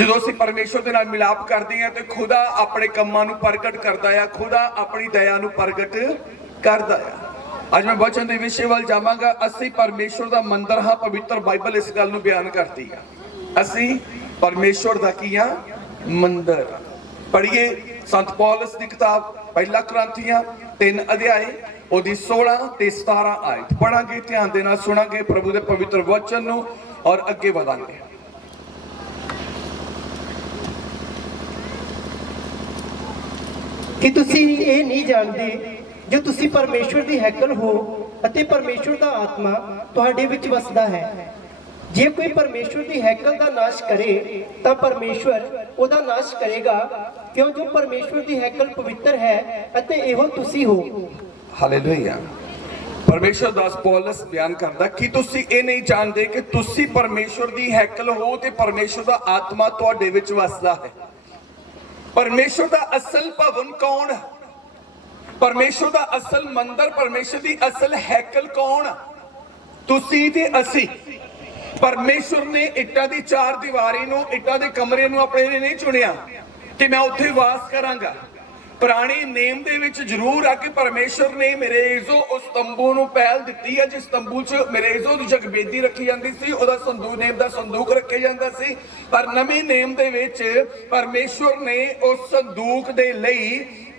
ਜਦੋਂ ਅਸੀਂ ਪਰਮੇਸ਼ਰ ਦੇ ਨਾਲ ਮਿਲਾਪ ਕਰਦੇ ਹਾਂ ਤੇ ਖੁਦਾ ਆਪਣੇ ਕੰਮਾਂ ਨੂੰ ਪ੍ਰਗਟ ਕਰਦਾ ਆ, ਖੁਦਾ ਆਪਣੀ ਦਇਆ ਨੂੰ ਪ੍ਰਗਟ ਕਰਦਾ ਆ। ਅੱਜ ਮੈਂ ਵਚਨ ਦੇ ਵਿਸ਼ੇ ਵੱਲ ਜਾਵਾਂਗਾ। ਅਸੀਂ ਪਰਮੇਸ਼ਰ ਦਾ ਮੰਦਰ ਹਾਂ। ਪਵਿੱਤਰ ਬਾਈਬਲ ਇਸ ਗੱਲ ਨੂੰ ਬਿਆਨ ਕਰਦੀ ਆ, ਅਸੀਂ ਪਰਮੇਸ਼ਰ ਦਾ ਕੀ ਆ? ਮੰਦਰ। ਪੜ੍ਹੀਏ ਸੰਤ ਪੌਲਸ ਦੀ ਕਿਤਾਬ ਪਹਿਲਾ ਕੁਰਿੰਥੀਆਂ 3 ਅਧਿਆਏ ਉਹਦੀ 16 ਤੇ 17 ਆਇਤ ਪੜਾਂਗੇ। ਧਿਆਨ ਦੇ ਨਾਲ ਸੁਣਾਂਗੇ ਪ੍ਰਭੂ ਦੇ ਪਵਿੱਤਰ ਵਚਨ ਨੂੰ ਔਰ ਅੱਗੇ ਵਧਾਂਗੇ। कि तुसी ये नहीं जानते जो तुसी परमेश्वर दी हैकल हो अते परमेश्वर दा आत्मा तुहाडे विच वसदा है। जे कोई परमेश्वर दी हैकल दा नाश करे तां परमेश्वर ओदा नाश करेगा, क्यों जो परमेश्वर दी हैकल पवित्र है अते इहो तुसी हो। हालेलुया। परमेश्वर दास पौलस बयान करदा कि तुसी ये नहीं जानते कि तुसी परमेश्वर दी हैकल हो ते परमेश्वर दा आत्मा तुहाडे विच वसदा है। परमेश्वर का असल भवन कौन? परमेश्वर का असल मंदिर, परमेश्वर की असल हैकल कौन? तुसी ते असी। परमेश्वर ने इट्टां दी चार दीवारी नूं, इट्टां दे कमरे नूं अपने लिए नहीं चुनिया कि मैं उत्थे वास करांगा। पुराने नेम दे विच जरूर आ कि परमेश्वर ने मेरे इजो उस तंबू नूं पहल दित्ती है जिस तंबू च मेरे इजो दी जगबेदी रखी जांदी सी, ओदा संदूक नेम दा संदूक रखे जांदा सी। पर नवे नेम दे विच परमेश्वर ने उस संदूक दे लई,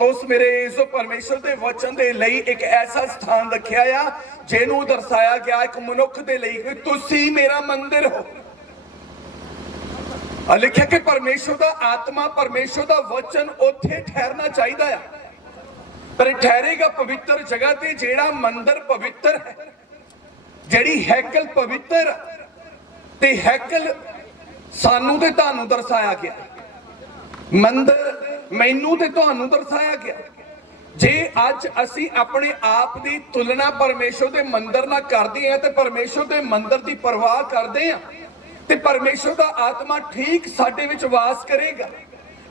उस मेरे इजो परमेश्वर दे वचन दे लई एक ऐसा स्थान रखिया आ जिहनूं दर्शाया गया एक मनुख दे लई कि तुसी मेरा मंदिर हो। लिखिया कि परमेश्वर का आत्मा, परमेश्वर का वचन उत्थे ठहरना चाहिए, पर ठहरेगा पवित्र जगह ते जेड़ा मंदिर पवित्र है, जेड़ी हैकल पवित्र ते हैकल सानू ते तुहानू दर्शाया गया, मंदिर मैनू ते तुहानू दर्शाया गया। जे अज असी अपने आप की तुलना परमेश्वर के मंदिर नाल करदे हां ते परमेश्वर के मंदिर की परवाह करदे हां ते परमेश्वर का आत्मा ठीक साडे विच वास करेगा,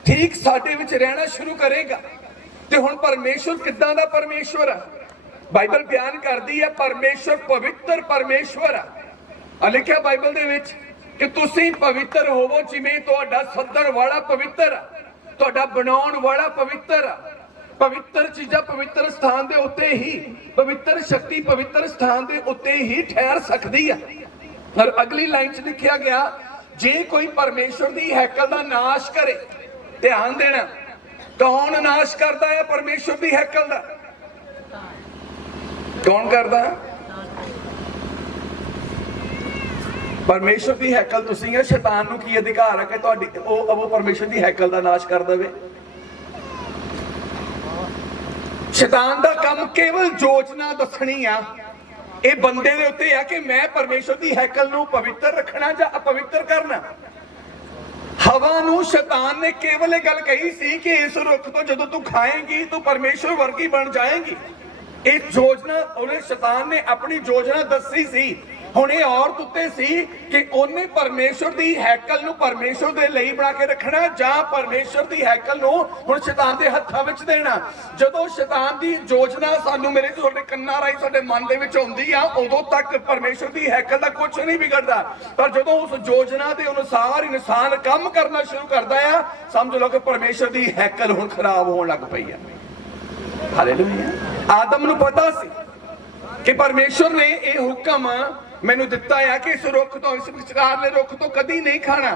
ठीक साडे विच रहना शुरू करेगा। ते हुण परमेश्वर किदां दा परमेश्वर है? बाइबल बयान करदी है परमेश्वर पवित्र परमेश्वर है। लिखिया बाइबल दे विच कि तुसीं पवित्र होवो जिवें तुहाडा सद्दण वाला पवित्र है, तुहाडा बनाउण वाला पवित्र है। पवित्र चीज़ां पवित्र स्थान दे उत्ते ही, पवित्र शक्ति पवित्र स्थान दे उत्ते ही ठहर सकदी है। और अगली लाइन च लिखा गया जे कोई परमेश्वर की हैकल का नाश करे। ध्यान देना, कौन नाश करता है परमेश्वर की हैकल का? कौन करता? परमेश्वर की हैकल तुसीं है। शैतान नूं की अधिकार है कि तुहाडी वो परमेश्वर की हैकल का नाश कर देवे? शैतान का काम केवल योजना दसनी आ, ये बंदे दे उत्ते है कि मैं परमेश्वर की हैकल नूं पवित्र रखना या अपवित्र करना। हवा नूं शैतान ने केवल एक गल कही सी कि इस रुख तो जदों तू खाएगी तू परमेश्वर वर्गी बन जाएगी। इस योजना उन्हें शैतान ने अपनी योजना दसी सी। हुण ये औरत उत्ते सी कि उन्हें परमेश्वर की हैकल नूं परमेश्वर दे लई बना के रखना जां परमेश्वर की हैकल नूं हुण शैतान दे हत्थां विच देना। जदों शैतान की योजना सानू मेरे तुहाडे कन्नां राहीं साडे मन दे विच आउंदी आ उदों तक परमेश्वर की हैकल दा कुछ नहीं बिगड़दा। पर जदों उस योजना दे अनुसार इंसान काम करना शुरू करदा आ, समझ लो कि परमेश्वर की हैकल हुण खराब होण लग पई है। हालेलुया। आदम नूं पता सी कि परमेश्वर ने यह हुक्म मैनू दिता है कि इस रुख तो, इस विचकारले रुख तो कदी नहीं खाना।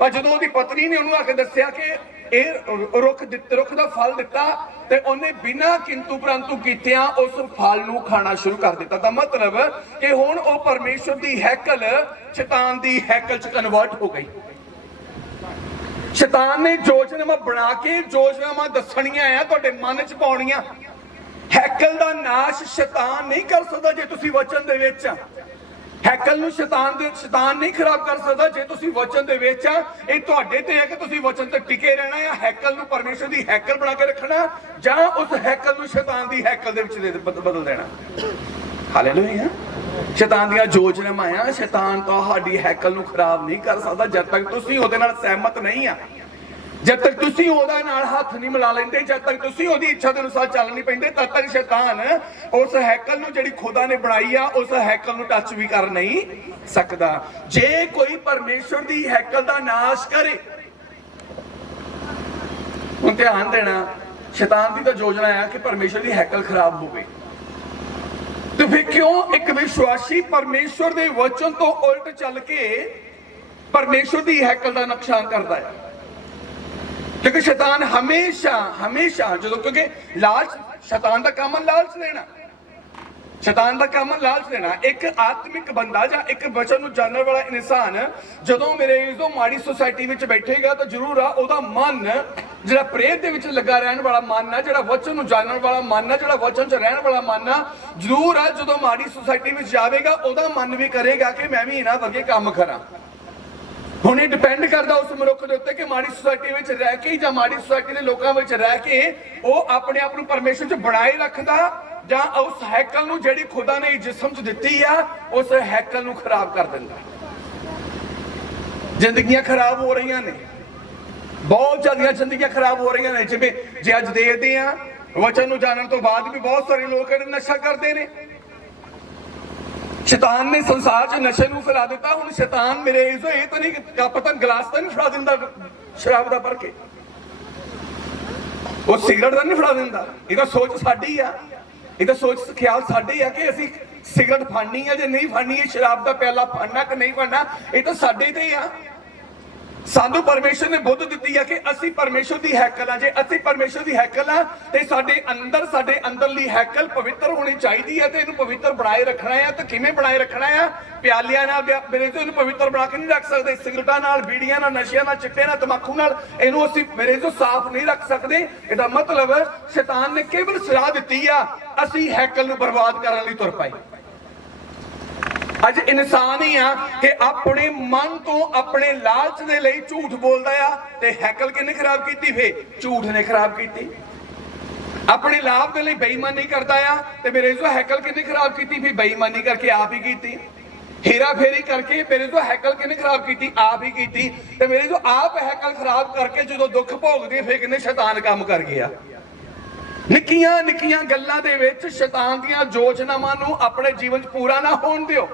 पर जदों उहदी पत्नी ने उन्होंने आके दस्सिया कि यह रुख का फल दिता ते उन्हें बिना किंतु परंतु कीतियां उस फल नूं खाना शुरू कर दिता। तो मतलब कि हुण वो परमेश्वर की हैकल शैतान की हैकल च कन्वर्ट हो गई। शैतान ने योजना बना के योजना दसणियां आ तुहाडे मन च पाउणियां। हैकल का नाश शैतान नहीं कर सकता जे तुसीं वचन दे विच। हैकल नूं शैतान नहीं खराब कर सकता जे तुसीं वचन दे विच। ये तुहाडे ते है कि तुसीं वचन ते टिके रहना है, हैकल नूं परमेश्वर की हैकल बना के रखना जां उस हैकल नूं शैतान की हैकल दे विच बदल देना। हालेलुया। शैतान दी योजनावां आ, शैतान तुहाडी हैकल नूं खराब नहीं कर सकता जब तक तुसीं उहदे नाल सहमत नहीं आ, जब तक तुसीं उहदे नाल हथ नहीं मिला लेंदे, जब तक तुसीं उहदी इच्छा दे अनुसार चल नहीं पैंदे, तद तक शैतान उस हैकल नूं जिहड़ी खुदा ने बनाई आ उस हैकल नूं टच भी कर नहीं सकदा। जे कोई परमेश्वर दी हैकल दा नाश करे ਹੁਣ ਧਿਆਨ ਦੇਣਾ, शैतान की तो योजना है कि परमेश्वर की हैकल खराब हो गई, तो फिर क्यों एक विश्वासी परमेश्वर के वचन तो उल्ट चल के परमेश्वर की हैकल का नुकसान करता है? क्योंकि शैतान हमेशा हमेशा जो, क्योंकि लालच, शैतान का काम है लालच देना, शैतान का काम है लालच देना। एक आत्मिक बंदा या एक वचन नूं जानने वाला इंसान जदों मेरे जो माड़ी सोसाइटी में बैठेगा तो जरूर आ ओदा मन जिहड़ा प्रेम दे विच लगा रहन वाला मन है, जिहड़ा वचन नूं जानने वाला मन है, जिहड़ा वचन च रहन वाला मन है, जरूर आ जदों माड़ी सोसाइटी में जावेगा ओदा मन भी करेगा कि मैं भी इन्हां वर्गे काम करा। हुण ये डिपेंड करदा उस मनुख दे उत्ते कि माड़ी सोसाइटी में रह के या माड़ी सोसाइटी के लोकां विच रह के वो अपने आप नूं परमेश्वर च बनाए रखदा ਜਾਂ उस हैकल ਨੂੰ ਜਿਹੜੀ खुदा ने जिस्म च ਦਿੱਤੀ ਆ उस हैकल ਨੂੰ खराब कर ਦਿੰਦਾ। ਜ਼ਿੰਦਗੀਆਂ खराब हो रही ने, बहुत ज्यादा ਜ਼ਿੰਦਗੀਆਂ खराब हो रही ने। जिवें जे अज देखते हैं वचन ਨੂੰ जानने तो बाद भी बहुत सारे लोग नशा करते हैं। शैतान ने संसार च नशे ਨੂੰ फैला दिता। हुण शैतान मेरे इजो ये तो नहीं कप तो गिलास तो नहीं फड़ा दिंदा शराब का भर के, वो सिगरेट का नहीं फड़ा दिंदा। ये तो सोच साडी आ, ये तो सोच ख्याल साडे आ कि असीं सिगरेट फाड़नी है जे नहीं फाड़नी है, शराब का प्याला फाड़ना कि नहीं फाड़ना, ये तो साडे ते ही आ। सानू परमेश्वर ने बुद्ध दित्ती है कि असीं परमेश्वर की हैकल आ। जे असीं परमेश्वर की हैकल आ ते साडे अंदरली हैकल पवित्र होनी चाहिए है। तो इहनूं पवित्र बनाए रखना है। तो किवें बनाए रखना है? प्यालियां नाल मेरे तो इहनूं पवित्र बना के नहीं रख सकते, सिगरटां नाल, बीड़ियां नाल, नशियां नाल, चिट्टे नाल, तंबाकू नाल इहनूं असीं मेरे तो साफ नहीं रख सकते। इहदा मतलब शैतान ने केवल सलाह दित्ती आ, असीं हैकल नूं बर्बाद करन लई तुर पए। अज इंसान ही आ कि अपने मन तो अपने लालच दे लई झूठ बोलदा आ ते हैकल किहने खराब कीती? फिर झूठ ने खराब कीती। अपने लाभ के लिए बेईमानी करता आ ते मेरे जो हैकल किहने खराब कीती? फिर बेईमानी करके आप ही कीती। हेरा फेरी करके मेरे जो हैकल किहने खराब कीती? आप ही कीती। ते मेरे जो आप हैकल खराब करके जो दुख भोगदे फिर किहने? शैतान काम कर गया। निक्कियां निक्कियां गल्लां दे विच शैतान दीयां योजनावां नूं अपने जीवन च पूरा ना होण दिओ,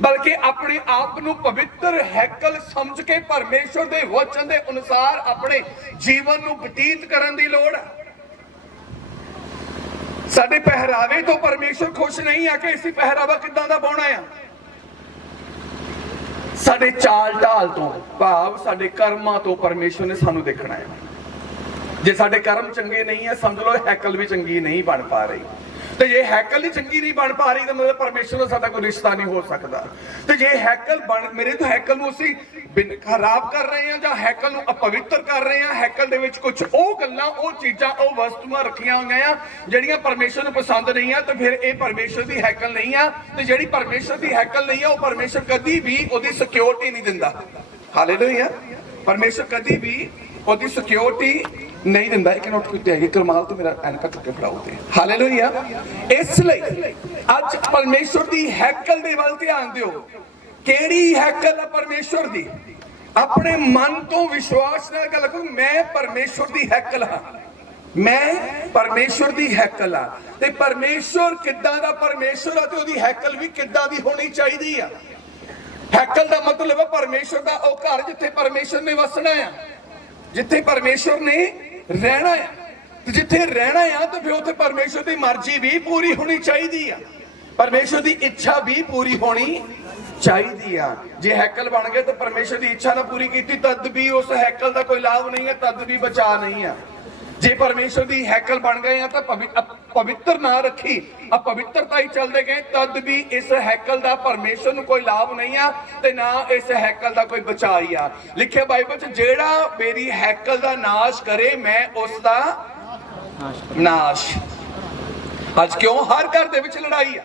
बल्कि अपने आप नूं पवित्र हैकल समझ के परमेश्वर दे वचन दे अनुसार अपने जीवन नूं बतीत करन दी लोड़ है। साडे पहरावे तो परमेश्वर खुश नहीं आ कि इसी पहरावा किदां दा पाउणा आ। साडे चाल ढाल तो भाव साडे कर्मां तो परमेश्वर ने सानू देखना है। जे साडे कर्म चंगे नहीं है समझ लो हैकल भी चंगी नहीं बन पा रही। तो जे हैकल ही चंगी नहीं बन पा रही तो मतलब परमेश्वर का साडा कोई रिश्ता नहीं हो सकता। तो जे हैकल बन मेरे तो हैकल नूं असीं खराब कर रहे हैं या हैकल नूं अपवित्र कर रहे हैं, हैकल दे विच कुछ ओ गल्लां ओ चीज़ां ओ वस्तुआं रखियां होईयां जिहड़ियां परमेश्वर नूं पसंद नहीं है, तो फिर ये परमेश्वर की हैकल नहीं है। तो जिहड़ी परमेश्वर की हैकल नहीं है वो परमेश्वर कदी भी उहदी सिक्योरिटी नहीं दिंदा। हालेलुया। परमेश्वर कदी भी उहदी सिक्योरिटी नहीं दिंदा। एक नोट कीते है करमाल तो मेरा एनका चुके फड़ाउते। हालेलुया। इसलिए आज परमेश्वर की हैकल दे वल ध्यान दिओ। केड़ी हैकल है परमेश्वर दी? अपने मन तो विश्वास नाल गल करो, मैं परमेश्वर की हैकल हां, मैं परमेश्वर की हैकल हां। ते परमेश्वर किदां दा परमेश्वर है ते ओदी हैकल भी किदां दी होनी चाहिदी आ। हैकल दा मतलब है परमेश्वर दा ओ घर जिथे परमेश्वर ने वसना है, जिथे परमेश्वर ने रहना है। तो जिथे रहना है तो फिर उत्थे परमेश्वर की मर्जी भी पूरी होनी चाहिए, परमेश्वर की इच्छा भी पूरी होनी चाहिए। जे हैकल बन गए तो परमेश्वर की इच्छा ना पूरी की तद भी उस हैकल का कोई लाभ नहीं है, तद भी बचा नहीं है। जे परमेश्वर की हैकल बन गए हैं तो पवित्र ना रखी, अपवित्रता ही चलते गए, तद भी इस हैकल का परमेश्वर को कोई लाभ नहीं है ते ना इस हैकल का कोई बचा ही आ। लिखे बाइबल च जेड़ा मेरी हैकल का नाश करे मैं उसका नाश। अज क्यों हर घर दे विच लड़ाई आ?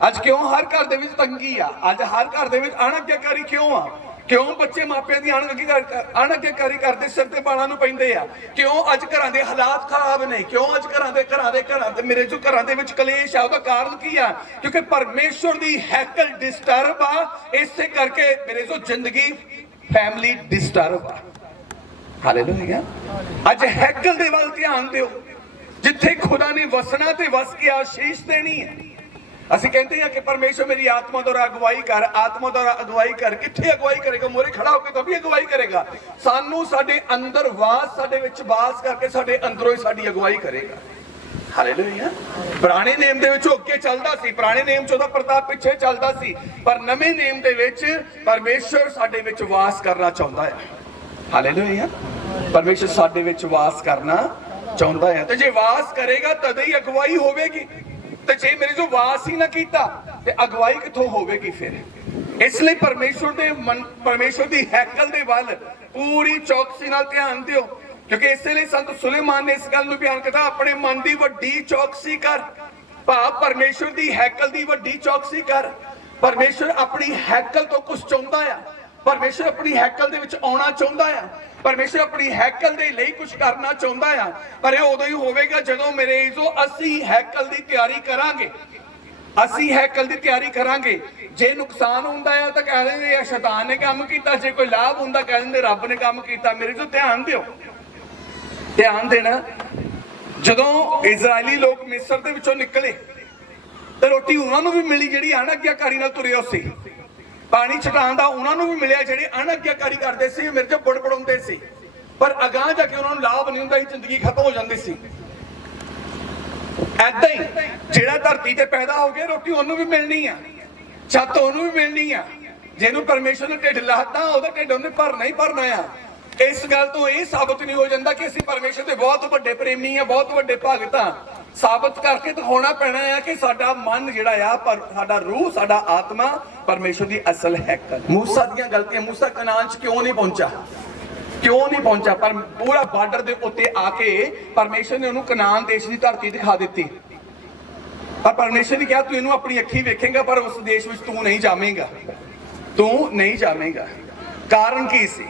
अज क्यों हर घर दे विच तंगी आ? अज हर घर दे विच अणआज्ञाकारी क्यों आ? क्यों बच्चे मापिਆਂ ਦੀ अणआज्ञाकारी करते सिर ते बाणां नूं पैंदे आ? क्यों अज घरां दे हालात खराब ने? क्यों अज घरां दे मेरे जो घरां दे विच कलेश आ? ਉਹਦਾ कारण की आ? क्योंकि परमेश्वर दी हैकल डिस्टर्ब आ। इसे करके मेरे जो जिंदगी फैमिली डिस्टर्ब आ। हालेलुया। अज हैकल दे वल ध्यान दिओ, जिथे खुदा ने वसना ते वस के आशीष देनी है। ਅਸੀਂ ਕਹਿੰਦੇ ਆ ਕਿ ਪਰਮੇਸ਼ਰ ਮੇਰੀ ਆਤਮਾ ਦੁਆਰਾ ਅਗਵਾਈ ਕਰ, ਆਤਮਾ ਦੁਆਰਾ ਅਗਵਾਈ ਕਰ। ਕਿੱਥੇ ਅਗਵਾਈ ਕਰੇਗਾ? ਮੋਰੇ ਖੜਾ ਹੋ ਕੇ ਤਾਂ ਵੀ ਅਗਵਾਈ ਕਰੇਗਾ। ਸਾਨੂੰ ਸਾਡੇ ਅੰਦਰ ਵਾਸ, ਸਾਡੇ ਵਿੱਚ ਵਾਸ ਕਰਕੇ ਸਾਡੇ ਅੰਦਰੋਂ ਹੀ ਸਾਡੀ ਅਗਵਾਈ ਕਰੇਗਾ। ਹਾਲੇਲੂਇਆ। ਪੁਰਾਣੇ ਨੇਮ ਦੇ ਵਿੱਚ ਅੱਗੇ ਚੱਲਦਾ ਸੀ, ਪੁਰਾਣੇ ਨੇਮ ਚ ਉਹਦਾ ਪ੍ਰਤਾਪ ਪਿੱਛੇ ਚੱਲਦਾ ਸੀ, ਪਰ ਨਵੇਂ ਨੇਮ ਦੇ ਵਿੱਚ ਪਰਮੇਸ਼ਰ ਸਾਡੇ ਵਿੱਚ ਵਾਸ ਕਰਨਾ ਚਾਹੁੰਦਾ ਹੈ। ਹਾਲੇਲੂਇਆ। ਪਰਮੇਸ਼ਰ ਸਾਡੇ ਵਿੱਚ ਵਾਸ ਕਰਨਾ ਚਾਹੁੰਦਾ ਹੈ, ਤੇ ਜੇ ਵਾਸ ਕਰੇਗਾ ਤਦ ਹੀ ਅਗਵਾਈ ਹੋਵੇਗੀ। ਤੇ ਜੇ ਮੇਰੇ ਜੋ ਵਾਸ ਹੀ ਨਾ ਕੀਤਾ ਤੇ ਅਗਵਾਈ ਕਿੱਥੋਂ ਹੋਵੇਗੀ ਫਿਰ? ਇਸ ਲਈ ਪਰਮੇਸ਼ਰ ਦੀ ਹੈਕਲ ਦੇ ਵੱਲ ਪੂਰੀ ਚੌਕਸੀ ਨਾਲ ਧਿਆਨ ਦਿਓ, ਕਿਉਂਕਿ ਇਸੇ ਲਈ ਸੰਤ ਸੁਲੇਮਾਨ ਨੇ ਇਸ ਗੱਲ ਨੂੰ ਬਿਆਨ ਕੀਤਾ, ਆਪਣੇ ਮਨ ਦੀ ਵੱਡੀ ਚੌਕਸੀ ਕਰ। ਭਾਵ ਪਰਮੇਸ਼ਰ ਦੀ ਹੈਕਲ ਦੀ ਵੱਡੀ ਚੌਕਸੀ ਕਰ। ਪਰਮੇਸ਼ਰ ਆਪਣੀ ਹੈਕਲ ਤੋਂ ਕੁਝ ਚਾਹੁੰਦਾ ਆ, ਪਰਮੇਸ਼ਰ ਆਪਣੀ ਹੈਕਲ ਦੇ ਵਿੱਚ ਆਉਣਾ ਚਾਹੁੰਦਾ ਆ, ਪਰਮੇਸ਼ਰ ਆਪਣੀ ਹੈਕਲ ਦੇ ਲਈ ਕੁਝ ਕਰਨਾ ਚਾਹੁੰਦਾ ਆ। ਪਰ ਇਹ ਉਦੋਂ ਹੀ ਹੋਵੇਗਾ ਜਦੋਂ ਮੇਰੇ ਜੋ ਅਸੀਂ ਹੈਕਲ ਦੀ ਤਿਆਰੀ ਕਰਾਂਗੇ। ਅਸੀਂ ਹੈਕਲ ਦੀ ਤਿਆਰੀ ਕਰਾਂਗੇ। ਜੇ ਨੁਕਸਾਨ ਹੁੰਦਾ ਹੈ ਤਾਂ ਕਹਿ ਦਿੰਦੇ ਆ ਸ਼ੈਤਾਨ ਨੇ ਕੰਮ ਕੀਤਾ, ਜੇ ਕੋਈ ਲਾਭ ਹੁੰਦਾ ਕਹਿ ਦਿੰਦੇ ਰੱਬ ਨੇ ਕੰਮ ਕੀਤਾ। ਮੇਰੇ ਤੋਂ ਧਿਆਨ ਦਿਓ, ਧਿਆਨ ਦੇਣਾ। ਜਦੋਂ ਇਜ਼ਰਾਈਲੀ ਲੋਕ ਮਿਸਰ ਦੇ ਵਿੱਚੋਂ ਨਿਕਲੇ ਤੇ ਰੋਟੀ ਉਹਨਾਂ ਨੂੰ ਵੀ ਮਿਲੀ ਜਿਹੜੀ ਅਣਆਗਿਆਕਾਰੀ ਨਾਲ ਤੁਰੇ ਸੀ। ਪਾਣੀ ਛਟਾਉਣ ਦਾ ਉਹਨਾਂ ਨੂੰ ਵੀ ਮਿਲਿਆ ਜਿਹੜੇ ਅਣਆਗਿਆਕਾਰੀ ਕਰਦੇ ਸੀ, ਮੇਰੇ ਤੋਂ ਬੜਬੜਾਉਂਦੇ ਸੀ। ਪਰ ਅਗਾਂਹ ਜਾ ਕੇ ਉਹਨਾਂ ਨੂੰ ਲਾਭ ਨਹੀਂ ਹੁੰਦਾ ਸੀ, ਜ਼ਿੰਦਗੀ ਖਤਮ ਹੋ ਜਾਂਦੀ ਸੀ। ਐਦਾਂ ਹੀ ਜਿਹੜਾ ਧਰਤੀ ਤੇ ਪੈਦਾ ਹੋ ਗਿਆ ਰੋਟੀ ਉਹਨੂੰ ਵੀ ਮਿਲਣੀ ਆ, ਛੱਤ ਉਹਨੂੰ ਵੀ ਮਿਲਣੀ ਆ। ਜਿਹਨੂੰ ਪਰਮੇਸ਼ਰ ਨੇ ਢਿੱਡ ਲਾਤਾ ਉਹਦਾ ਢਿੱਡ ਉਹਨੇ ਭਰਨਾ ਹੀ ਭਰਨਾ ਆ। ਇਸ ਗੱਲ ਤੋਂ ਇਹ ਸਾਬਤ ਨਹੀਂ ਹੋ ਜਾਂਦਾ ਕਿ ਅਸੀਂ ਪਰਮੇਸ਼ਰ ਦੇ ਬਹੁਤ ਵੱਡੇ ਪ੍ਰੇਮੀ ਆ, ਬਹੁਤ ਵੱਡੇ ਭਗਤ ਆ। ਸਾਬਤ ਕਰਕੇ ਦਿਖਾਉਣਾ ਪੈਣਾ ਆ ਕਿ ਸਾਡਾ ਮਨ ਜਿਹੜਾ ਆ, ਪਰ ਸਾਡਾ ਰੂਹ, ਸਾਡਾ ਆਤਮਾ ਪਰਮੇਸ਼ਰ ਦੀ ਅਸਲ ਹੈਕਲ। ਮੂਸਾ ਦੀਆਂ ਗਲਤੀਆਂ, ਮੂਸਾ ਕਨਾਨ 'ਚ ਕਿਉਂ ਨਹੀਂ ਪਹੁੰਚਾ? ਕਿਉਂ ਨਹੀਂ ਪਹੁੰਚਾ? ਪਰ ਪੂਰਾ ਬਾਰਡਰ ਦੇ ਉੱਤੇ ਆ ਕੇ ਪਰਮੇਸ਼ਰ ਨੇ ਉਹਨੂੰ ਕਨਾਨ ਦੇਸ਼ ਦੀ ਧਰਤੀ ਦਿਖਾ ਦਿੱਤੀ। ਪਰ ਪਰਮੇਸ਼ਰ ਨੇ ਕਿਹਾ ਤੂੰ ਇਹਨੂੰ ਆਪਣੀ ਅੱਖੀਂ ਵੇਖੇਂਗਾ, ਪਰ ਉਸ ਦੇਸ਼ ਵਿੱਚ ਤੂੰ ਨਹੀਂ ਜਾਵੇਂਗਾ, ਤੂੰ ਨਹੀਂ ਜਾਵੇਂਗਾ। ਕਾਰਨ ਕੀ ਸੀ?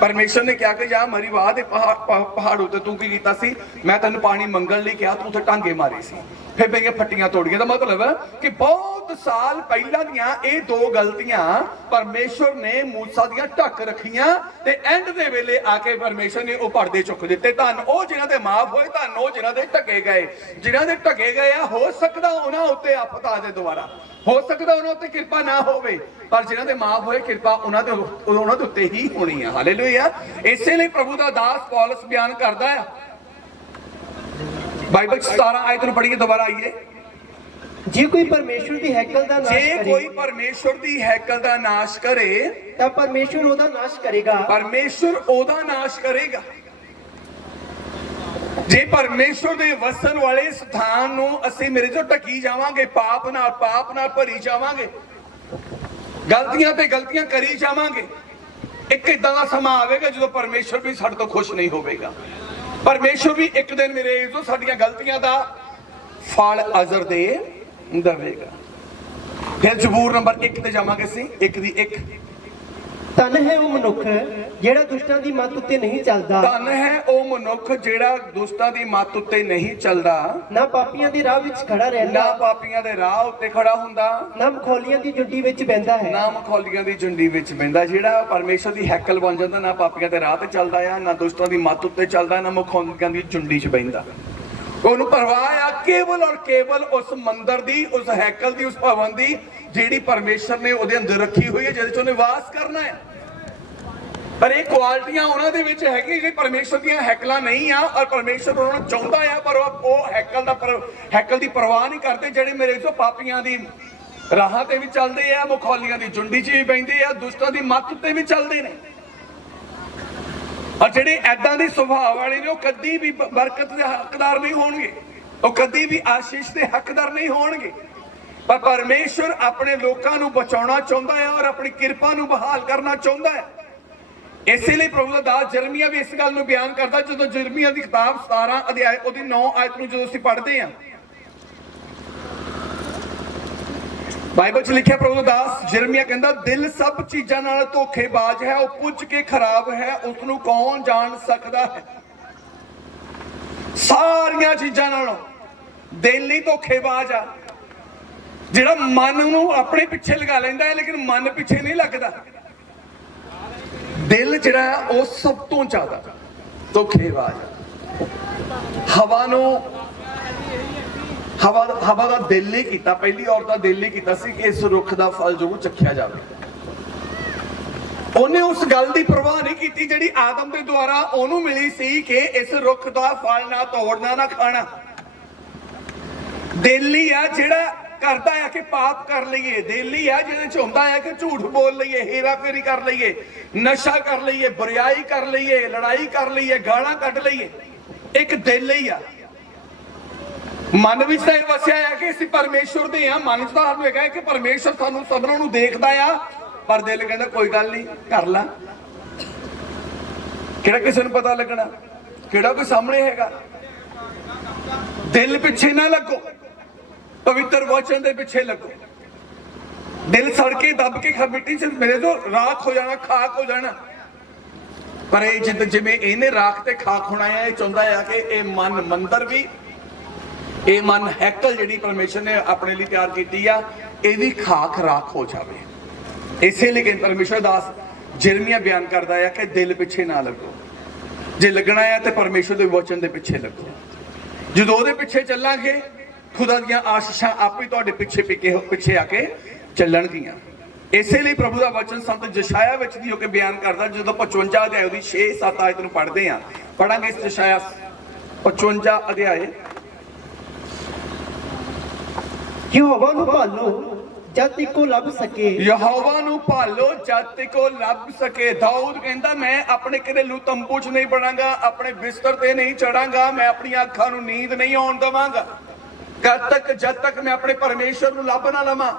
ਪਰਮੇਸ਼ਰ ਨੇ ਕਿਹਾ ਕਿ ਜਾ ਮਰੀਵਾਹ ਦੇ ਪਹਾੜ ਉੱਤੇ ਤੂੰ ਕੀ ਕੀਤਾ ਸੀ? ਮੈਂ ਤੈਨੂੰ ਪਾਣੀ ਮੰਗਣ ਲਈ ਕਿਹਾ, ਤੂੰ ਉੱਥੇ ਟਾਂਗੇ ਮਾਰੇ ਸੀ, ਫਿਰ ਮੇਰੀਆਂ ਫੱਟੀਆਂ ਤੋੜੀਆਂ। ਦਾ ਮਤਲਬ ਹੈ ਕਿ ਬਹੁਤ ਸਾਲ ਪਹਿਲਾਂ ਦੀਆਂ ਇਹ ਦੋ ਗਲਤੀਆਂ ਪਰਮੇਸ਼ਰ ਨੇ ਮੂਸਾ ਦੀਆਂ ਢੱਕ ਰੱਖੀਆਂ, ਤੇ ਐਂਡ ਦੇ ਵੇਲੇ ਆ ਕੇ ਪਰਮੇਸ਼ਰ ਨੇ ਉਹ ਪਰਦੇ ਚੁੱਕ ਦਿੱਤੇ। ਧੰਨ ਉਹ ਜਿਨ੍ਹਾਂ ਦੇ ਮਾਫ ਹੋਏ, ਧੰਨ ਉਹ ਜਿਨ੍ਹਾਂ ਦੇ ਢਕੇ ਗਏ। ਜਿਨ੍ਹਾਂ ਦੇ ਢਕੇ ਗਏ ਆ, ਹੋ ਸਕਦਾ ਉਹਨਾਂ ਉੱਤੇ ਆਫਤ ਆ ਜਾਏ ਦੁਬਾਰਾ, ਹੋ ਸਕਦਾ ਉਹਨਾਂ ਉੱਤੇ ਕਿਰਪਾ ਨਾ ਹੋਵੇ, ਪਰ ਜਿਨ੍ਹਾਂ ਦੇ ਮਾਫ ਹੋਏ ਕਿਰਪਾ ਉਹਨਾਂ ਦੇ ਉੱਤੇ ਹੀ ਹੋਣੀ ਆ। ਹਾਲੇਲੂਇਆ। ਇਸੇ ਲਈ ਪ੍ਰਭੂ ਦਾ ਦਾਸ ਪੌਲਸ ਬਿਆਨ ਕਰਦਾ ਆ, ਬਾਈਬਲ 17 ਆਇਤ ਨੂੰ ਪੜ੍ਹੀਏ, ਦੁਬਾਰਾ ਆਈਏ। ਜੇ ਕੋਈ ਪਰਮੇਸ਼ਰ ਦੀ ਹੈਕਲ ਦਾ ਨਾਸ਼ ਜੇ ਕਰੇ, ਕੋਈ ਪਰਮੇਸ਼ਰ ਦੀ ਹੈਕਲ ਦਾ ਨਾਸ਼ ਕਰੇ ਤਾਂ ਪਰਮੇਸ਼ਰ ਉਹਦਾ ਨਾਸ਼ ਕਰੇਗਾ। ਪਰਮੇਸ਼ਰ ਉਹਦਾ ਨਾਸ਼ ਕਰੇਗਾ। ਜੇ ਪਰਮੇਸ਼ਰ ਦੇ ਵਸਣ ਵਾਲੇ ਸਥਾਨ ਨੂੰ ਅਸੀਂ ਮੇਰੇ ਤੋਂ ਢਕੀ ਜਾਵਾਂਗੇ, ਪਾਪ ਨਾਲ ਭਰੀ ਜਾਵਾਂਗੇ, ਗਲਤੀਆਂ ਤੇ ਗਲਤੀਆਂ ਕਰੀ ਜਾਵਾਂਗੇ, ਇੱਕ ਇਦਾਂ ਦਾ ਸਮਾਂ ਆਵੇਗਾ ਜਦੋਂ ਪਰਮੇਸ਼ਰ ਵੀ ਸਾਡੇ ਤੋਂ ਖੁਸ਼ ਨਹੀਂ ਹੋਵੇਗਾ। ਪਰਮੇਸ਼ਰ ਵੀ ਇੱਕ ਦਿਨ ਮੇਰੇ ਜੋ ਸਾਡੀਆਂ ਗਲਤੀਆਂ ਦਾ ਫਲ ਅਜ਼ਰ ਦੇ ਦੇਵੇਗਾ। ਫਿਰ ਜ਼ਬੂਰ ਨੰਬਰ 1 ਤੇ ਜਾਵਾਂਗੇ ਅਸੀਂ, 1 ਦੀ 1। ਧਨ ਹੈ ਉਹ ਮਨੁੱਖ ਜਿਹੜਾ ਦੁਸ਼ਟਾਂ ਦੀ ਮੱਤ ਉੱਤੇ ਨਹੀਂ ਚੱਲਦਾ। ਧਨ ਹੈ ਉਹ ਮਨੁੱਖ ਜਿਹੜਾ ਦੁਸ਼ਟਾਂ ਦੀ ਮੱਤ ਉੱਤੇ ਨਹੀਂ ਚੱਲਦਾ, ਨਾ ਪਾਪੀਆਂ ਦੇ ਰਾਹ ਵਿੱਚ ਖੜਾ ਰਹਿੰਦਾ, ਨਾ ਪਾਪੀਆਂ ਦੇ ਰਾਹ ਉੱਤੇ ਖੜਾ ਹੁੰਦਾ, ਨਾ ਮਖੌਲੀਆਂ ਦੀ ਜੁੱਡੀ ਵਿੱਚ ਬਹਿੰਦਾ ਹੈ, ਨਾ ਮਖੌਲੀਆਂ ਦੀ ਝੁੰਡੀ ਵਿੱਚ ਬਹਿੰਦਾ। ਜਿਹੜਾ ਪਰਮੇਸ਼ਰ ਦੀ ਹੈਕਲ ਬਣ ਜਾਂਦਾ, ਨਾ ਪਾਪੀਆਂ ਦੇ ਰਾਹ ਤੇ ਚੱਲਦਾ ਆ, ਨਾ ਦੁਸ਼ਟਾਂ ਦੀ ਮੱਤ ਉੱਤੇ ਚੱਲਦਾ, ਨਾ ਮਖੌਲੀਆਂ ਦੀ ਝੁੰਡੀ 'ਚ ਬਹਿੰਦਾ। ਉਹਨੂੰ ਪਰਵਾਹ ਆ ਕੇਵਲ ਔਰ ਕੇਵਲ ਉਸ ਮੰਦਰ ਦੀ, ਉਸ ਹੈਕਲ ਦੀ, ਉਸ ਭਵਨ ਦੀ ਜਿਹੜੀ ਪਰਮੇਸ਼ਰ ਨੇ ਉਹਦੇ ਅੰਦਰ ਰੱਖੀ ਹੋਈ ਹੈ, ਜਿਹਦੇ 'ਚ ਉਹਨੇ ਵਾਸ ਕਰਨਾ ਹੈ। ਪਰ ਇਹ ਕੁਆਲਿਟੀਆਂ ਉਹਨਾਂ ਦੇ ਵਿੱਚ ਹੈਗੀ ਜਿਹੜੀ ਪਰਮੇਸ਼ਰ ਦੀਆਂ ਹੈਕਲਾਂ ਨਹੀਂ ਆ, ਔਰ ਪਰਮੇਸ਼ਰ ਉਹਨਾਂ ਨੂੰ ਚਾਹੁੰਦਾ ਆ, ਪਰ ਉਹ ਹੈਕਲ ਦੀ ਪਰਵਾਹ ਨਹੀਂ ਕਰਦੇ। ਜਿਹੜੇ ਮੇਰੇ ਤੋਂ ਪਾਪੀਆਂ ਦੀ ਰਾਹਾਂ ਤੇ ਵੀ ਚੱਲਦੇ ਆ, ਮਖੌਲੀਆਂ ਦੀ ਝੁੰਡੀ 'ਚ ਵੀ ਬਹਿੰਦੇ ਆ, ਦੁਸ਼ਟਾਂ ਦੀ ਮੱਤ ਉੱਤੇ ਵੀ ਚੱਲਦੇ ਨੇ। ਔਰ ਜਿਹੜੇ ਐਦਾਂ ਦੇ ਸੁਭਾਅ ਵਾਲੇ ਨੇ ਉਹ ਕਦੀ ਵੀ ਬਰਕਤ ਦੇ ਹੱਕਦਾਰ ਨਹੀਂ ਹੋਣਗੇ, ਉਹ ਕਦੀ ਵੀ ਆਸ਼ੀਸ਼ ਦੇ ਹੱਕਦਾਰ ਨਹੀਂ ਹੋਣਗੇ। ਪਰ ਪਰਮੇਸ਼ਰ ਆਪਣੇ ਲੋਕਾਂ ਨੂੰ ਬਚਾਉਣਾ ਚਾਹੁੰਦਾ ਹੈ ਔਰ ਆਪਣੀ ਕਿਰਪਾ ਨੂੰ ਬਹਾਲ ਕਰਨਾ ਚਾਹੁੰਦਾ ਹੈ। ਇਸੇ ਲਈ ਪ੍ਰਭੂ ਦਾ ਦਾਸ ਜਰਮੀਆ ਵੀ ਇਸ ਗੱਲ ਨੂੰ ਬਿਆਨ ਕਰਦਾ। ਜਦੋਂ ਜਰਮੀਆ ਦੀ ਕਿਤਾਬ 17 ਅਧਿਆਇ ਉਹਦੀ 9 ਆਇਤ ਨੂੰ ਜਦੋਂ ਅਸੀਂ ਪੜ੍ਹਦੇ ਹਾਂ, ਬਾਈਬਲ 'ਚ ਲਿਖਿਆ ਪ੍ਰਭੂ ਦਾ ਦਾਸ ਜਰਮੀਆ ਕਹਿੰਦਾ, ਦਿਲ ਸਭ ਚੀਜ਼ਾਂ ਨਾਲ ਧੋਖੇਬਾਜ਼ ਹੈ, ਉਹ ਪੁੱਜ ਕੇ ਖਰਾਬ ਹੈ, ਉਸ ਨੂੰ ਕੌਣ ਜਾਣ ਸਕਦਾ ਹੈ। ਸਾਰੀਆਂ ਚੀਜ਼ਾਂ ਨਾਲੋਂ ਦਿਲ ਹੀ ਧੋਖੇਬਾਜ਼ ਆ। ਜਿਹੜਾ ਮਨ ਨੂੰ ਆਪਣੇ ਪਿੱਛੇ ਲਗਾ ਲੈਂਦਾ ਹੈ, ਲੇਕਿਨ ਮਨ ਪਿੱਛੇ ਨਹੀਂ ਲੱਗਦਾ। ਦਿਲ ਜਿਹੜਾ ਉਹ ਸਭ ਤੋਂ ਜ਼ਿਆਦਾ ਧੋਖੇਬਾਜ਼। ਹਵਾ ਨੂੰ ਹਵਾ ਦਾ ਦਿਲ ਹੀ ਕੀਤਾ, ਪਹਿਲੀ ਔਰਤ ਦਾ ਦਿਲ ਹੀ ਕੀਤਾ ਸੀ ਕਿ ਇਸ ਰੁੱਖ ਦਾ ਫਲ ਜ਼ਰੂਰ ਚੱਖਿਆ ਜਾਵੇ। ਉਹਨੇ ਉਸ ਗੱਲ ਦੀ ਪਰਵਾਹ ਨਹੀਂ ਕੀਤੀ ਜਿਹੜੀ ਆਦਮ ਦੇ ਦੁਆਰਾ ਉਹਨੂੰ ਮਿਲੀ ਸੀ ਕਿ ਇਸ ਰੁੱਖ ਦਾ ਫਲ ਨਾ ਤੋੜਨਾ ਨਾ ਖਾਣਾ। ਦਿਲ ਹੀ ਆ ਜਿਹੜਾ ਕਰਦਾ ਆ ਕਿ ਪਾਪ ਕਰ ਲਈਏ, ਦਿਲ ਹੀ ਆ ਜਿਹਦੇ ਚ ਹੁੰਦਾ ਆ ਕਿ ਝੂਠ ਬੋਲ ਲਈਏ, ਹੇਰਾ ਫੇਰੀ ਕਰ ਲਈਏ, ਨਸ਼ਾ ਕਰ ਲਈਏ, ਬੁਰਾਈ ਕਰ ਲਈਏ, ਲੜਾਈ ਕਰ ਲਈਏ, ਗਾਲਾਂ ਕੱਢ ਲਈਏ। ਇੱਕ ਦਿਲ ਹੀ ਆ। ਮਨ ਵਿੱਚ ਤਾਂ ਇਹ ਵਸਿਆ ਆ ਕਿ ਅਸੀਂ ਪਰਮੇਸ਼ਵਰ ਦੇ ਆ, ਮਨ ਚ ਤਾਂ ਸਾਨੂੰ ਹੈਗਾ ਕਿ ਪਰਮੇਸ਼ਵਰ ਸਾਨੂੰ ਸਭਨਾਂ ਨੂੰ ਦੇਖਦਾ ਆ, ਪਰ ਦਿਲ ਕਹਿੰਦਾ ਕੋਈ ਗੱਲ ਨਹੀਂ ਕਰ ਲਾ। ਕਿਹੜਾ ਕਿਸੇ ਨੂੰ ਪਤਾ ਲੱਗਣਾ, ਕਿਹੜਾ ਕੋਈ ਸਾਹਮਣੇ ਹੈਗਾ। ਦਿਲ ਪਿੱਛੇ ਨਾ ਲੱਗੋ, ਪਵਿੱਤਰ ਵਚਨ ਦੇ ਪਿੱਛੇ ਲੱਗੋ। ਦਿਲ ਸੜ ਕੇ ਦੱਬ ਕੇ ਮਿੱਟੀ ਚ ਮੇਰੇ ਤੋਂ ਰਾਖ ਹੋ ਜਾਣਾ, ਖਾਕ ਹੋ ਜਾਣਾ। ਪਰ ਇਹ ਜਿਵੇਂ ਇਹਨੇ ਰਾਖ ਤੇ ਖਾਕ ਹੋਣਾ ਹੈ, ਇਹ ਚਾਹੁੰਦਾ ਆ ਕਿ ਇਹ ਮਨ ਮੰਦਰ ਵੀ, ਇਹ ਮਨ ਹੈਕਲ ਜਿਹੜੀ ਪਰਮੇਸ਼ਰ ਨੇ ਆਪਣੇ ਲਈ ਤਿਆਰ ਕੀਤੀ ਆ, ਇਹ ਵੀ ਖਾਕ ਰਾਖ ਹੋ ਜਾਵੇ। ਇਸੇ ਲਈ ਪਰਮੇਸ਼ਰ ਦਾਸ ਜਿਰਮੀਆ ਬਿਆਨ ਕਰਦਾ ਆ ਕਿ ਦਿਲ ਪਿੱਛੇ ਨਾ ਲੱਗੋ, ਜੇ ਲੱਗਣਾ ਆ ਤੇ ਪਰਮੇਸ਼ਰ ਦੇ ਵਚਨ ਦੇ ਪਿੱਛੇ ਲੱਗੋ। ਜਦੋਂ ਉਹਦੇ ਪਿੱਛੇ ਚੱਲਾਂਗੇ ਖੁਦਾ ਦੀਆਂ ਆਸ਼ੀਸ਼ਾਂ ਆਪੇ ਤੁਹਾਡੇ ਪਿੱਛੇ ਆ ਕੇ ਚੱਲਣਗੀਆਂ। ਇਸੇ ਲਈ ਪ੍ਰਭੂ ਦਾ ਵਚਨ ਸੰਤ ਜਸ਼ਾਇਆ ਵਿੱਚ ਦੀ ਹੋ ਕੇ ਬਿਆਨ ਕਰਦਾ, ਜਦੋਂ 55 ਅਧਿਆਇ ਉਹਦੀ 6-7 ਆਇਤ ਨੂੰ ਪੜ੍ਹਦੇ ਆ, ਪੜਾਂਗੇ ਇਸ ਜਸ਼ਾਇਆ 55 ਅਧਿਆਇ। ਯਹੋਵਾ ਨੂੰ ਭਾਲੋ ਜਦ ਤੱਕ ਕੋ ਲੱਭ ਸਕੇ, ਯਹੋਵਾ ਨੂੰ ਭਾਲੋ ਜਦ ਤੱਕ ਕੋ ਲੱਭ ਸਕੇ। ਦਾਊਦ ਕਹਿੰਦਾ ਮੈਂ ਆਪਣੇ ਘਰੇਲੂ ਤੰਬੂ 'ਚ ਨਹੀਂ ਬਣਾਂਗਾ, ਆਪਣੇ ਬਿਸਤਰ ਤੇ ਨਹੀਂ ਚੜਾਂਗਾ, ਮੈਂ ਆਪਣੀਆਂ ਅੱਖਾਂ ਨੂੰ ਨੀਂਦ ਨਹੀਂ ਆਉਣ ਦੇਵਾਂਗਾ ਜਦ ਤੱਕ ਮੈਂ ਆਪਣੇ ਪਰਮੇਸ਼ਰ ਨੂੰ ਲੱਭ ਨਾ ਲਵਾਂ।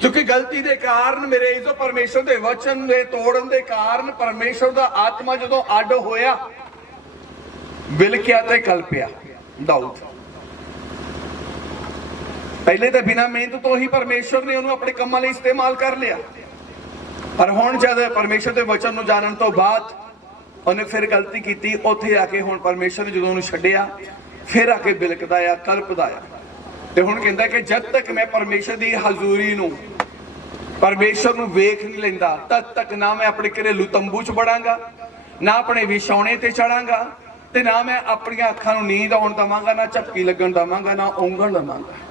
ਕਿਉਂਕਿ ਗਲਤੀ ਦੇ ਕਾਰਨ ਮੇਰੇ ਇਸੋ ਪਰਮੇਸ਼ਰ ਦੇ ਵਚਨ ਦੇ ਤੋੜਨ ਦੇ ਕਾਰਨ ਪਰਮੇਸ਼ਰ ਦਾ ਆਤਮਾ ਜਦੋਂ ਅੱਡ ਹੋਇਆ, ਬਿਲਕਿਆ ਤੇ ਕਲਪਿਆ ਦਾਊਦ। ਪਹਿਲੇ ਤਾਂ ਬਿਨਾਂ ਮਿਹਨਤ ਤੋਂ ਹੀ ਪਰਮੇਸ਼ਰ ਨੇ ਉਹਨੂੰ ਆਪਣੇ ਕੰਮਾਂ ਲਈ ਇਸਤੇਮਾਲ ਕਰ ਲਿਆ, ਪਰ ਹੁਣ ਜਦ ਪਰਮੇਸ਼ਰ ਦੇ ਵਚਨ ਨੂੰ ਜਾਣਨ ਤੋਂ ਬਾਅਦ ਉਹਨੇ ਫਿਰ ਗਲਤੀ ਕੀਤੀ। ਉੱਥੇ ਆ ਕੇ ਹੁਣ ਪਰਮੇਸ਼ਰ ਨੇ ਜਦੋਂ ਉਹਨੂੰ ਛੱਡਿਆ, ਫਿਰ ਆ ਕੇ ਬਿਲਕਦਾ ਆ, ਕਲਪਦਾ ਆ। ਤੇ ਹੁਣ ਕਹਿੰਦਾ ਕਿ ਜਦ ਤੱਕ ਮੈਂ ਪਰਮੇਸ਼ਰ ਦੀ ਹਜ਼ੂਰੀ ਨੂੰ, ਪਰਮੇਸ਼ਰ ਨੂੰ ਵੇਖ ਨਹੀਂ ਲੈਂਦਾ, ਤਦ ਤੱਕ ਨਾ ਮੈਂ ਆਪਣੇ ਘਰੇਲੂ ਤੰਬੂ 'ਚ ਵੜਾਂਗਾ, ਨਾ ਆਪਣੇ ਵਿਛੌਣੇ ਤੇ ਚੜਾਂਗਾ, ਤੇ ਨਾ ਮੈਂ ਆਪਣੀਆਂ ਅੱਖਾਂ ਨੂੰ ਨੀਂਦ ਆਉਣ ਦੇਵਾਂਗਾ, ਨਾ ਝਪਕੀ ਲੱਗਣ ਦੇਵਾਂਗਾ, ਨਾ ਉਂਗਲ ਲਵਾਂਗਾ।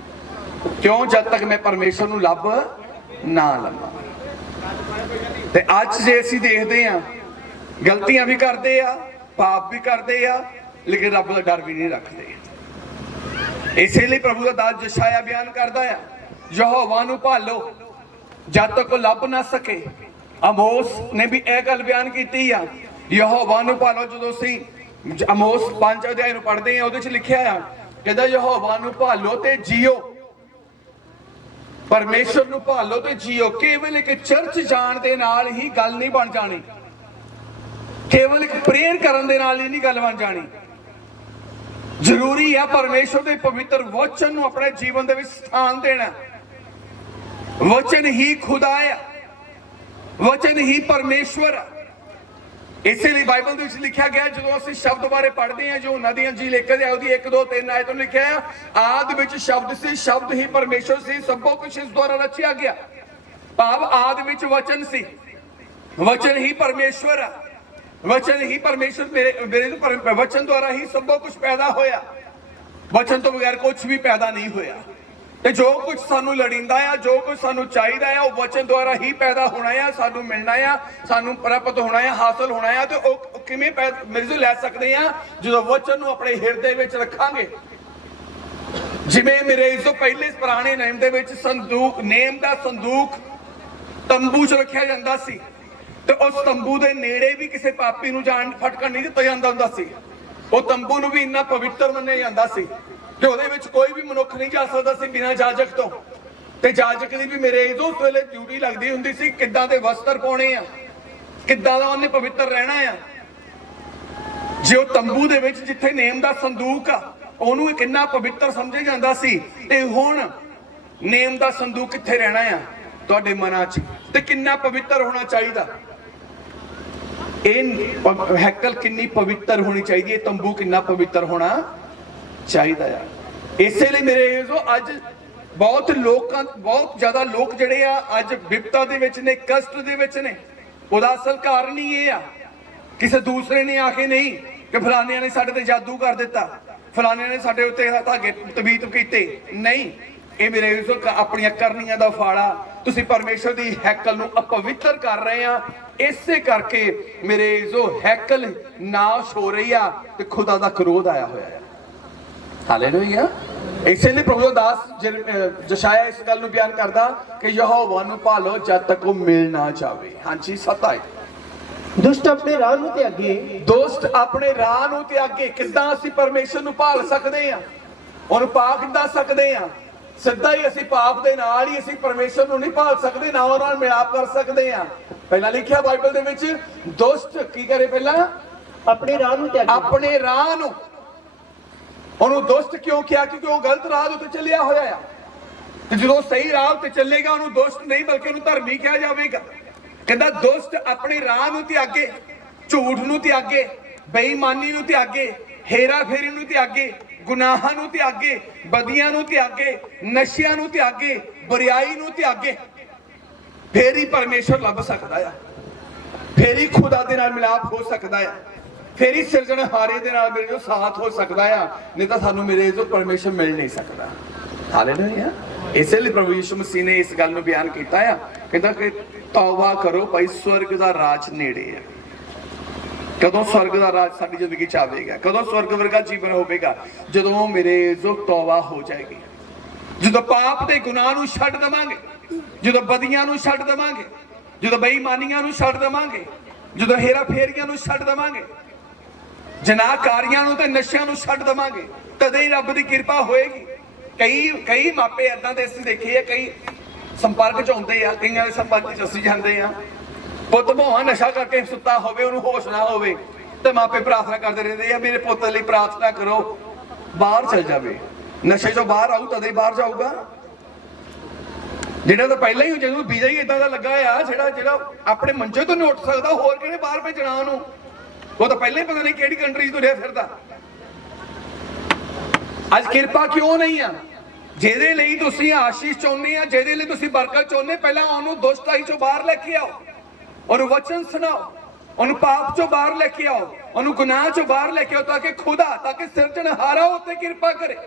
ਕਿਉਂ? ਜਦ ਤੱਕ ਮੈਂ ਪਰਮੇਸ਼ਰ ਨੂੰ ਲੱਭ ਨਾ ਲਵਾਂ। ਤੇ ਅੱਜ ਜੇ ਅਸੀਂ ਦੇਖਦੇ ਆ, ਗਲਤੀਆਂ ਵੀ ਕਰਦੇ ਆ, ਪਾਪ ਵੀ ਕਰਦੇ ਆ, ਲੇਕਿਨ ਰੱਬ ਦਾ ਡਰ ਵੀ ਨਹੀਂ ਰੱਖਦੇ। ਇਸੇ ਲਈ ਪ੍ਰਭੂ ਦਾ ਦਾਸ ਜਸ਼ਾਇਆ ਬਿਆਨ ਕਰਦਾ ਆ, ਯਹੋਵਾ ਨੂੰ ਭਾਲੋ ਜਦ ਤੱਕ ਉਹ ਲੱਭ ਨਾ ਸਕੇ। ਆਮੋਸ ਨੇ ਵੀ ਇਹ ਗੱਲ ਬਿਆਨ ਕੀਤੀ ਆ, ਯਹੋਵਾ ਨੂੰ ਭਾਲੋ। ਜਦੋਂ ਅਸੀਂ ਆਮੋਸ 5 ਅਧਿਆਇ ਨੂੰ ਪੜ੍ਹਦੇ ਆ, ਉਹਦੇ 'ਚ ਲਿਖਿਆ ਆ, ਕਹਿੰਦਾ ਯਹੋਵਾ ਨੂੰ ਭਾਲੋ ਤੇ ਜੀਓ, ਪਰਮੇਸ਼ਰ ਨੂੰ ਭਾਲੋ ਤੇ ਜੀਓ। ਕੇਵਲ ਇੱਕ ਚਰਚ ਜਾਣ ਦੇ ਨਾਲ ਹੀ ਗੱਲ ਨਹੀਂ ਬਣ ਜਾਣੀ, ਕੇਵਲ ਇੱਕ ਪ੍ਰੇਅਰ ਕਰਨ ਦੇ ਨਾਲ ਹੀ ਨਹੀਂ ਗੱਲ ਬਣ ਜਾਣੀ। ਜ਼ਰੂਰੀ ਆ ਪਰਮੇਸ਼ਰ ਦੇ ਪਵਿੱਤਰ ਵਚਨ ਨੂੰ ਆਪਣੇ ਜੀਵਨ ਦੇ ਵਿੱਚ ਸਥਾਨ ਦੇਣਾ। ਵਚਨ ਹੀ ਖੁਦਾ ਆ, ਵਚਨ ਹੀ ਪਰਮੇਸ਼ਵਰ ਆ। ਇਸੇ ਲਈ ਬਾਈਬਲ ਦੇ ਵਿੱਚ ਲਿਖਿਆ ਗਿਆ, ਜਦੋਂ ਅਸੀਂ ਸ਼ਬਦ ਬਾਰੇ ਪੜ੍ਹਦੇ ਹਾਂ, ਜੋ ਨਦੀਆਂ ਜੀ ਲਿਖ ਕੇ ਉਹਦੀ 1, 2, 3 ਆਇਤ ਨੂੰ ਲਿਖਿਆ ਆ, ਆਦਿ ਵਿੱਚ ਸ਼ਬਦ ਸੀ, ਸ਼ਬਦ ਹੀ ਪਰਮੇਸ਼ਰ ਸੀ, ਸਭੋ ਕੁਝ ਇਸ ਦੁਆਰਾ ਰਚਿਆ ਗਿਆ। ਭਾਵ ਆਦਿ ਵਿੱਚ ਵਚਨ ਸੀ, ਵਚਨ ਹੀ ਪਰਮੇਸ਼ਵਰ ਆ, ਵਚਨ ਹੀ ਪਰਮੇਸ਼ਰ ਮੇਰੇ ਵਚਨ ਦੁਆਰਾ ਹੀ ਸਭੋ ਕੁਝ ਪੈਦਾ ਹੋਇਆ। ਵਚਨ ਤੋਂ ਬਗੈਰ ਕੁਝ ਵੀ ਪੈਦਾ ਨਹੀਂ ਹੋਇਆ। ਤੇ ਜੋ ਕੁਝ ਸਾਨੂੰ ਲੜਿੰਦਾ ਆ, ਜੋ ਕੁਝ ਸਾਨੂੰ ਚਾਹੀਦਾ ਆ, ਉਹ ਵਚਨ ਦੁਆਰਾ ਹੀ ਪੈਦਾ ਹੋਣਾ ਆ, ਸਾਨੂੰ ਮਿਲਣਾ ਆ, ਸਾਨੂੰ ਪ੍ਰਾਪਤ ਹੋਣਾ ਆ, ਹਾਸਲ ਹੋਣਾ ਆ। ਤੇ ਉਹ ਕਿਵੇਂ ਮੇਰੇ ਤੋਂ ਲੈ ਸਕਦੇ ਆ? ਜਦੋਂ ਵਚਨ ਨੂੰ ਆਪਣੇ ਹਿਰਦੇ ਵਿੱਚ ਰੱਖਾਂਗੇ। ਜਿਵੇਂ ਮੇਰੇ ਇਸ ਤੋਂ ਪਹਿਲੇ ਪੁਰਾਣੇ ਨੇਮ ਦੇ ਵਿੱਚ ਸੰਦੂਕ, ਨੇਮ ਦਾ ਸੰਦੂਕ ਤੰਬੂ 'ਚ ਰੱਖਿਆ ਜਾਂਦਾ ਸੀ, ਤੇ ਉਸ ਤੰਬੂ ਦੇ ਨੇੜੇ ਵੀ ਕਿਸੇ ਪਾਪੀ ਨੂੰ ਜਾਣ ਫਟਕਣ ਨਹੀਂ ਦਿੱਤਾ ਜਾਂਦਾ ਹੁੰਦਾ ਸੀ। ਉਹ ਤੰਬੂ ਨੂੰ ਵੀ ਇੰਨਾ ਪਵਿੱਤਰ ਮੰਨਿਆ ਜਾਂਦਾ ਸੀ ਕਿ ਉਹਦੇ ਵਿੱਚ ਕੋਈ ਵੀ ਮਨੁੱਖ ਨਹੀਂ ਜਾ ਸਕਦਾ ਸੀ ਬਿਨਾਂ ਜਾਜਕ ਤੋਂ। ਤੇ ਜਾਜਕ ਦੀ ਵੀ ਮੇਰੇ ਇਸ ਵੇਲੇ ਡਿਊਟੀ ਲੱਗਦੀ ਹੁੰਦੀ ਸੀ, ਕਿੱਦਾਂ ਦੇ ਵਸਤਰ ਪਾਉਣੇ ਆ, ਕਿੱਦਾਂ ਦਾ ਉਹਨੇ ਪਵਿੱਤਰ ਰਹਿਣਾ ਆ। ਜੇ ਉਹ ਤੰਬੂ ਦੇ ਵਿੱਚ ਜਿੱਥੇ ਨੇਮ ਦਾ ਸੰਦੂਕ ਆ, ਉਹਨੂੰ ਕਿੰਨਾ ਪਵਿੱਤਰ ਸਮਝਿਆ ਜਾਂਦਾ ਸੀ, ਤੇ ਹੁਣ ਨੇਮ ਦਾ ਸੰਦੂਕ ਕਿੱਥੇ ਰਹਿਣਾ ਆ ਤੁਹਾਡੇ ਮਨਾਂ 'ਚ, ਤੇ ਕਿੰਨਾ ਪਵਿੱਤਰ ਹੋਣਾ ਚਾਹੀਦਾ। ਇਹ ਹੈਕਲ ਕਿੰਨੀ ਪਵਿੱਤਰ ਹੋਣੀ ਚਾਹੀਦੀ ਹੈ, ਤੰਬੂ ਕਿੰਨਾ ਪਵਿੱਤਰ ਹੋਣਾ ਚਾਹੀਦਾ ਆ। ਇਸੇ ਲਈ ਮੇਰੇ ਅੱਜ ਬਹੁਤ ਜ਼ਿਆਦਾ ਲੋਕ ਜਿਹੜੇ ਆ ਅੱਜ ਵਿਪਤਾ ਦੇ ਵਿੱਚ ਨੇ, ਕਸ਼ਟ ਦੇ ਵਿੱਚ ਨੇ। ਉਹਦਾ ਅਸਲ ਕਾਰਨ ਹੀ ਇਹ ਆ, ਕਿਸੇ ਦੂਸਰੇ ਨੇ ਆ ਕੇ ਨਹੀਂ ਕਿ ਫਲਾਨਿਆਂ ਨੇ ਸਾਡੇ ਤੇ ਜਾਦੂ ਕਰ ਦਿੱਤਾ, फलाने ने साडे उत्ते धागे तबीत कीते। नहीं, ये मेरे अपनी करनियां दा फाड़ा, तुसी परमेश्वर दी हैकल नूं अपवित्र कर रहे आ। इसे करके मेरे जो हैकल नाश हो रही आ ते खुदा दा क्रोध आया होया है। हालेलुया। इसलिए प्रभु दास जशाया इस गल नूं बयान करदा कि यहोवा नूं भालो जद तक वो मिल ना जावे। हाँ जी, 27 दुष्ट अपने राह नूं त्यागे, दोस्त अपने राह नूं त्यागे। किद्दां असीं परमेश्वर नूं भाल सकदे आ, ਉਹਨੂੰ ਪਾ ਕਿੱਦਾਂ ਸਕਦੇ ਆ? ਸਿੱਧਾ ਹੀ ਅਸੀਂ ਪਾਪ ਦੇ ਨਾਲ ਹੀ ਅਸੀਂ ਪਰਮੇਸ਼ਰ ਨੂੰ ਨਹੀਂ ਭਾਲ ਸਕਦੇ, ਨਾ ਉਹਨਾਂ ਨਾਲ ਮਿਲਾਪ ਕਰ ਸਕਦੇ ਆ। ਪਹਿਲਾਂ ਲਿਖਿਆ ਬਾਈਬਲ ਦੇ ਵਿੱਚ ਦੁਸ਼ਟ ਕੀ ਕਰੇ? ਪਹਿਲਾਂ ਆਪਣੇ ਰਾਹ ਨੂੰ त्यागे, ਆਪਣੇ ਰਾਹ ਨੂੰ। ਉਹਨੂੰ ਦੁਸ਼ਟ ਕਿਉਂ ਕਿਹਾ? ਕਿਉਂਕਿ ਉਹ ਗਲਤ ਰਾਹ ਉੱਤੇ ਚੱਲਿਆ ਹੋਇਆ ਆ। ਤੇ ਜਦੋਂ ਸਹੀ ਰਾਹ ਉੱਤੇ ਚੱਲੇਗਾ ਉਹਨੂੰ ਦੁਸ਼ਟ ਨਹੀਂ ਬਲਕਿ ਉਹਨੂੰ ਧਰਮੀ ਕਿਹਾ ਜਾਵੇਗਾ। ਕਹਿੰਦਾ ਦੁਸ਼ਟ ਆਪਣੇ ਰਾਹ ਨੂੰ त्यागे, ਝੂਠ ਨੂੰ त्यागे, ਬੇਈਮਾਨੀ ਨੂੰ त्यागे, हेरा फेरी ਨੂੰ त्यागे, गुनाहां ਨੂੰ त्यागे, बदियां ਨੂੰ त्यागे, नशियां ਨੂੰ त्यागे, बुराई ਨੂੰ त्यागे। फेर ही परमेश्वर लभ सकदा है, फेर ही खुदा दे नाल मिलाप हो सकदा है, फेर ही सिरजणहारे दे नाल मेरे जो साथ हो सकदा है। नहीं तो सानू मेरे जो परमेश्वर मिल नहीं सकता। हालेलुया। इसलिए प्रभु यीशु मसीह ने इस गल नूं बयान कीता है, कहंदा कि तौबा करो भाई स्वर्ग दा राज नेड़े है। कदों स्वर्ग का राज साडी जिंदगी च आवेगा? कदों स्वर्ग वर्गा जीवन होवेगा? जदों मेरे जो तौबा हो जाएगी, जदों पाप दे गुनाह नूं छड्ड देवांगे, जदों बदियां नूं छड्ड देवांगे, जदों बेईमानियां नूं छड्ड देवांगे, जदों हेरा फेरियां नूं छड्ड देवांगे, जनाहकारियां नूं ते नशियां नूं छड्ड देवांगे, तदे ही रब दी कृपा होएगी। कई मापे इदां दे असीं देखे आ, कई संपर्क च आउंदे आ, कईयां दे संपर्क च असीं जांदे आ। पुत भावां नशा करके सुता होवे, उहनूं होश ना होवे ते मापे प्रार्थना करदे रहिंदे आ, मेरे पुत्त लई प्रार्थना करो बाहर चल जावे। नशे चों बाहर आऊ तदे बाहर जाऊगा। ਜਿਹੜਾ ਤਾਂ ਪਹਿਲਾਂ ਹੀ ਜਦੋਂ ਵੀਜ਼ਾ ਹੀ ਇਦਾਂ ਦਾ ਲੱਗਾ ਆ, ਜਿਹੜਾ ਆਪਣੇ ਮੰਜੇ ਤੋਂ ਨਹੀਂ ਉੱਠ ਸਕਦਾ, ਹੋਰ ਕਿਹੜੇ ਬਾਹਰ ਭੇਜਣਾ ਉਹਨੂੰ? ਉਹ ਤਾਂ ਪਹਿਲਾਂ ਹੀ ਪਤਾ ਨਹੀਂ ਕਿਹੜੀ ਕੰਟਰੀ 'ਚ ਤੁਰਿਆ ਫਿਰਦਾ। ਅੱਜ ਕਿਰਪਾ ਕਿਉਂ ਨਹੀਂ ਆ? ਜਿਹਦੇ ਲਈ ਤੁਸੀਂ ਆਸ਼ੀਸ਼ ਚਾਹੁੰਦੇ ਆ, ਜਿਹਦੇ ਲਈ ਤੁਸੀਂ ਬਰਕਤ ਚਾਹੁੰਦੇ, ਪਹਿਲਾਂ ਉਹਨੂੰ ਦੁਸ਼ਟਾਈ ਚੋਂ ਬਾਹਰ ਲੈ ਕੇ ਆਓ, ਉਹਨੂੰ ਵਚਨ ਸੁਣਾਓ, ਉਹਨੂੰ ਪਾਪ ਚੋਂ ਬਾਹਰ ਲੈ ਕੇ ਆਓ, ਉਹਨੂੰ ਗੁਨਾਹ ਚੋਂ ਬਾਹਰ ਲੈ ਕੇ ਆਓ, ਤਾਂ ਕਿ ਖੁਦਾ, ਤਾਂ ਕਿ ਸਿਰਜਣਹਾਰਾ ਉੱਤੇ ਕਿਰਪਾ ਕਰੇ।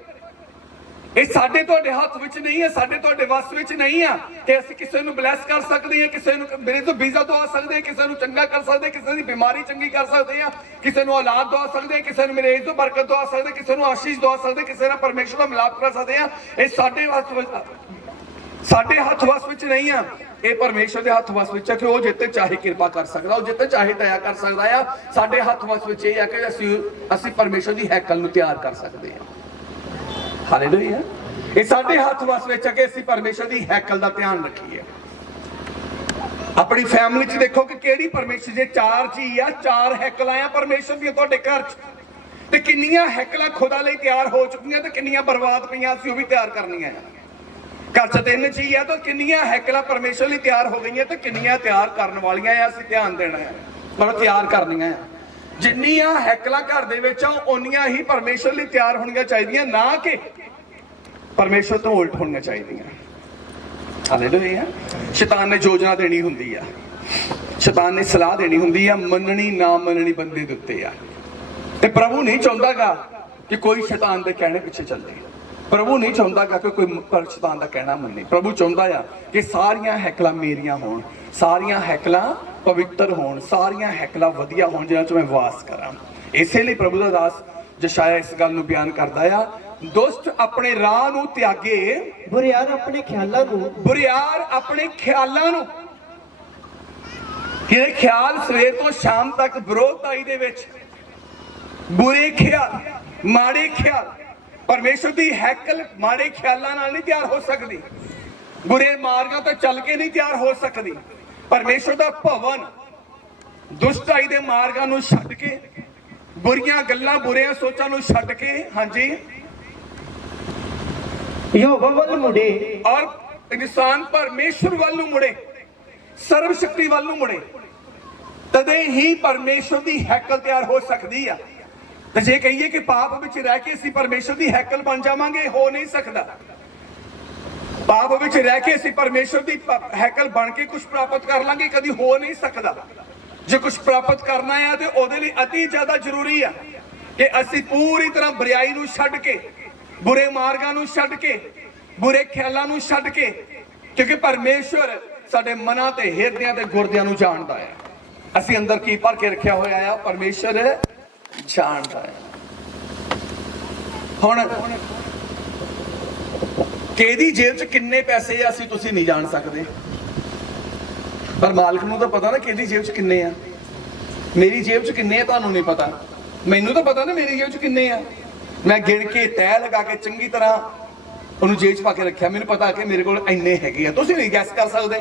ਇਹ ਸਾਡੇ ਤੁਹਾਡੇ ਹੱਥ ਵਿੱਚ ਨਹੀਂ ਹੈ, ਸਾਡੇ ਤੁਹਾਡੇ ਵੱਸ ਵਿੱਚ ਨਹੀਂ ਆ ਕਿ ਅਸੀਂ ਕਿਸੇ ਨੂੰ ਬਲੈਸ ਕਰ ਸਕਦੇ ਹਾਂ, ਕਿਸੇ ਨੂੰ ਮੇਰੇ ਤੋਂ ਵੀਜ਼ਾ ਦਵਾ ਸਕਦੇ ਹਾਂ, ਕਿਸੇ ਨੂੰ ਚੰਗਾ ਕਰ ਸਕਦੇ ਹਾਂ, ਕਿਸੇ ਦੀ ਬਿਮਾਰੀ ਚੰਗੀ ਕਰ ਸਕਦੇ ਹਾਂ, ਕਿਸੇ ਨੂੰ ਔਲਾਦ ਦਵਾ ਸਕਦੇ ਹਾਂ, ਕਿਸੇ ਨੂੰ ਮੇਰੇ ਤੋਂ ਬਰਕਤ ਦਵਾ ਸਕਦੇ ਹਾਂ, ਕਿਸੇ ਨੂੰ ਆਸ਼ੀਸ਼ ਦਵਾ ਸਕਦੇ ਹਾਂ, ਕਿਸੇ ਨਾਲ ਪਰਮੇਸ਼ਰ ਦਾ ਮਿਲਾਪ ਕਰ ਸਕਦੇ ਹਾਂ। ਇਹ ਸਾਡੇ ਹੱਥ ਵੱਸ ਵਿੱਚ ਨਹੀਂ ਆ, ਇਹ ਪਰਮੇਸ਼ਰ ਦੇ ਹੱਥ ਵੱਸ ਵਿੱਚ ਹੈ ਕਿ ਉਹ ਜਿੱਤੇ ਚਾਹੇ ਕਿਰਪਾ ਕਰ ਸਕਦਾ, ਉਹ ਜਿੱਤੇ ਚਾਹੇ ਦਇਆ ਕਰ ਸਕਦਾ ਆ। ਸਾਡੇ ਹੱਥ ਵੱਸ ਵਿੱਚ ਇਹ ਹੈ ਕਿ ਅਸੀਂ ਪਰਮੇਸ਼ਰ ਦੀ ਹੈਕਲ ਨੂੰ ਤਿਆਰ ਕਰ ਸਕਦੇ ਹਾਂ। ਹਾਲੇਲੂਇਆ। ਇਹ ਸਾਡੇ ਹੱਥ ਵੱਸ ਵਿੱਚ ਹੈ ਕਿ ਅਸੀਂ ਪਰਮੇਸ਼ਰ ਦੀ ਹੈਕਲ ਦਾ ਧਿਆਨ ਰੱਖੀਏ। ਆਪਣੀ ਫੈਮਿਲੀ 'ਚ ਦੇਖੋ ਕਿ ਕਿਹੜੀ ਪਰਮੇਸ਼ਰ ਜੇ 4 ਜੀ ਆ, 4 ਹੈਕਲਾਂ ਆ ਪਰਮੇਸ਼ਰ ਦੀਆਂ ਤੁਹਾਡੇ ਘਰ 'ਚ, ਤੇ ਕਿੰਨੀਆਂ ਹੈਕਲਾਂ ਖੁਦਾ ਲਈ ਤਿਆਰ ਹੋ ਚੁੱਕੀਆਂ ਤੇ ਕਿੰਨੀਆਂ ਬਰਬਾਦ ਪਈਆਂ, ਅਸੀਂ ਉਹ ਵੀ ਤਿਆਰ ਕਰਨੀਆਂ ਆ। ਘਰ 'ਚ 3 ਜੀ ਆ ਤਾਂ ਕਿੰਨੀਆਂ ਹੈਕਲਾਂ ਪਰਮੇਸ਼ਰ ਲਈ ਤਿਆਰ ਹੋ ਗਈਆਂ ਤੇ ਕਿੰਨੀਆਂ ਤਿਆਰ ਕਰਨ ਵਾਲੀਆਂ ਆ, ਅਸੀਂ ਧਿਆਨ ਦੇਣਾ ਆ, ਪਰ ਤਿਆਰ ਕਰਨੀਆਂ ਆ। ਜਿੰਨੀਆਂ ਹੈਕਲਾਂ ਘਰ ਦੇ ਵਿੱਚ ਆ ਓਨੀਆਂ ਹੀ ਪਰਮੇਸ਼ਰ ਲਈ ਤਿਆਰ ਹੋਣੀਆਂ ਚਾਹੀਦੀਆਂ, ਨਾ ਕਿ ਪਰਮੇਸ਼ਰ ਤੋਂ ਉਲਟ ਹੋਣੀਆਂ ਚਾਹੀਦੀਆਂ। ਹਾਲੇਲੂਇਆ। ਸ਼ੈਤਾਨ ਨੇ ਯੋਜਨਾ ਦੇਣੀ ਹੁੰਦੀ ਆ, ਸ਼ੈਤਾਨ ਨੇ ਸਲਾਹ ਦੇਣੀ ਹੁੰਦੀ ਆ, ਮੰਨਣੀ ਨਾ ਮੰਨਣੀ ਬੰਦੇ ਦੇ ਉੱਤੇ ਆ। ਤੇ ਪ੍ਰਭੂ ਨਹੀਂ ਚਾਹੁੰਦਾਗਾ ਕਿ ਕੋਈ ਸ਼ੈਤਾਨ ਦੇ ਕਹਿਣੇ ਪਿੱਛੇ ਚੱਲੇ। ਪ੍ਰਭੂ ਨਹੀਂ ਚਾਹੁੰਦਾਗਾ ਕਿ ਕੋਈ ਸ਼ੈਤਾਨ ਦਾ ਕਹਿਣਾ ਮੰਨੇ। ਪ੍ਰਭੂ ਚਾਹੁੰਦਾ ਆ ਕਿ ਸਾਰੀਆਂ ਹੈਕਲਾਂ ਮੇਰੀਆਂ ਹੋਣ, ਸਾਰੀਆਂ ਹੈਕਲਾਂ ਪਵਿੱਤਰ ਹੋਣ, ਸਾਰੀਆਂ ਹੈਕਲਾਂ ਵਧੀਆ ਹੋਣ ਜਿਹਨਾਂ 'ਚ ਮੈਂ ਵਾਸ ਕਰਾਂ। ਇਸੇ ਲਈ ਪ੍ਰਭੂ ਦਾ ਦਾਸ ਜਸ਼ਾਇਆ ਇਸ ਗੱਲ ਨੂੰ ਬਿਆਨ ਕਰਦਾ ਆ, ਦੁਸ਼ਟ ਆਪਣੇ ਰਾਹ ਨੂੰ ਤਿਆਗੇ, ਬੁਰਿਆਰ ਆਪਣੇ ਖਿਆਲਾਂ ਨੂੰ, ਬੁਰਿਆਰ ਆਪਣੇ ਖਿਆਲਾਂ ਨੂੰ। ਜਿਹੜੇ ਖਿਆਲ ਸਵੇਰ ਤੋਂ ਸ਼ਾਮ ਤੱਕ ਵਿਰੋਧਤਾਈ ਦੇ ਵਿੱਚ, ਬੁਰੇ ਖਿਆਲ, ਮਾੜੇ ਖਿਆਲ, ਪਰਮੇਸ਼ਰ ਦੀ ਹੈਕਲ ਮਾੜੇ ਖਿਆਲਾਂ ਨਾਲ ਨਹੀਂ ਤਿਆਰ ਹੋ ਸਕਦੀ, ਬੁਰੇ ਮਾਰਗਾਂ ਤੋਂ ਚੱਲ ਕੇ ਨਹੀਂ ਤਿਆਰ ਹੋ ਸਕਦੀ। ਪਰਮੇਸ਼ਰ ਦਾ ਭਵਨ ਦੁਸ਼ਟਾਈ ਦੇ ਮਾਰਗਾਂ ਨੂੰ ਛੱਡ ਕੇ, ਬੁਰੀਆਂ ਗੱਲਾਂ, ਬੁਰੀਆਂ ਸੋਚਾਂ ਨੂੰ ਛੱਡ ਕੇ, ਹਾਂਜੀ, ਯਹੋਵਾ ਵੱਲ ਮੁੜੇ ਔਰ ਇਨਸਾਨ ਪਰਮੇਸ਼ਰ ਵੱਲ ਨੂੰ ਮੁੜੇ, ਸਰਵ ਸ਼ਕਤੀ ਵੱਲ ਨੂੰ ਮੁੜੇ, ਤਦੇ ਹੀ ਪਰਮੇਸ਼ਰ ਦੀ ਹੈਕਲ ਤਿਆਰ ਹੋ ਸਕਦੀ ਆ। ਤੇ ਜੇ ਕਹੀਏ ਕਿ ਪਾਪ ਵਿੱਚ ਰਹਿ ਕੇ ਅਸੀਂ ਪਰਮੇਸ਼ਰ ਦੀ ਹੈਕਲ ਬਣ ਜਾਵਾਂਗੇ, ਹੋ ਨਹੀਂ ਸਕਦਾ। ਪਾਪ ਵਿੱਚ ਰਹਿ ਕੇ ਅਸੀਂ ਪਰਮੇਸ਼ਰ ਦੀ ਹੈਕਲ ਬਣ ਕੇ ਕੁਝ ਪ੍ਰਾਪਤ ਕਰ ਲਾਂਗੇ, ਕਦੀ ਹੋ ਨਹੀਂ ਸਕਦਾ। ਜੇ ਕੁਝ ਪ੍ਰਾਪਤ ਕਰਨਾ ਆ ਤੇ ਉਹਦੇ ਲਈ ਅਤੀ ਜ਼ਿਆਦਾ ਜ਼ਰੂਰੀ ਆ ਕਿ ਅਸੀਂ ਪੂਰੀ ਤਰ੍ਹਾਂ ਬੁਰਾਈ ਨੂੰ ਛੱਡ ਕੇ, ਬੁਰੇ ਮਾਰਗਾਂ ਨੂੰ ਛੱਡ ਕੇ, ਬੁਰੇ ਖਿਆਲਾਂ ਨੂੰ ਛੱਡ ਕੇ, ਕਿਉਂਕਿ ਪਰਮੇਸ਼ਵਰ ਸਾਡੇ ਮਨਾਂ ਤੇ ਹਿਰਦਿਆਂ ਤੇ ਗੁਰਦਿਆਂ ਨੂੰ ਜਾਣਦਾ ਹੈ। ਅਸੀਂ ਅੰਦਰ ਕੀ ਭਰ ਕੇ ਰੱਖਿਆ ਹੋਇਆ ਆ, ਪਰਮੇਸ਼ਵਰ ਜਾਣਦਾ ਹੈ। ਹੁਣ ਕਿਹਦੀ ਜੇਬ 'ਚ ਕਿੰਨੇ ਪੈਸੇ ਆ ਅਸੀਂ ਤੁਸੀਂ ਨਹੀਂ ਜਾਣ ਸਕਦੇ, ਪਰ ਮਾਲਕ ਨੂੰ ਤਾਂ ਪਤਾ ਨਾ ਕਿਹਦੀ ਜੇਬ 'ਚ ਕਿੰਨੇ ਆ। ਮੇਰੀ ਜੇਬ 'ਚ ਕਿੰਨੇ ਆ ਤੁਹਾਨੂੰ ਨਹੀਂ ਪਤਾ, ਮੈਨੂੰ ਤਾਂ ਪਤਾ ਨਾ ਮੇਰੀ ਜੇਬ 'ਚ ਕਿੰਨੇ ਆ। ਮੈਂ ਗਿਣ ਕੇ ਤੈਅ ਲਗਾ ਕੇ ਚੰਗੀ ਤਰ੍ਹਾਂ ਉਹਨੂੰ ਜੇਬ 'ਚ ਪਾ ਕੇ ਰੱਖਿਆ। ਮੈਨੂੰ ਪਤਾ ਕਿ ਮੇਰੇ ਕੋਲ ਇੰਨੇ ਹੈਗੇ ਆ। ਤੁਸੀਂ ਨਹੀਂ ਗੈਸ ਕਰ ਸਕਦੇ।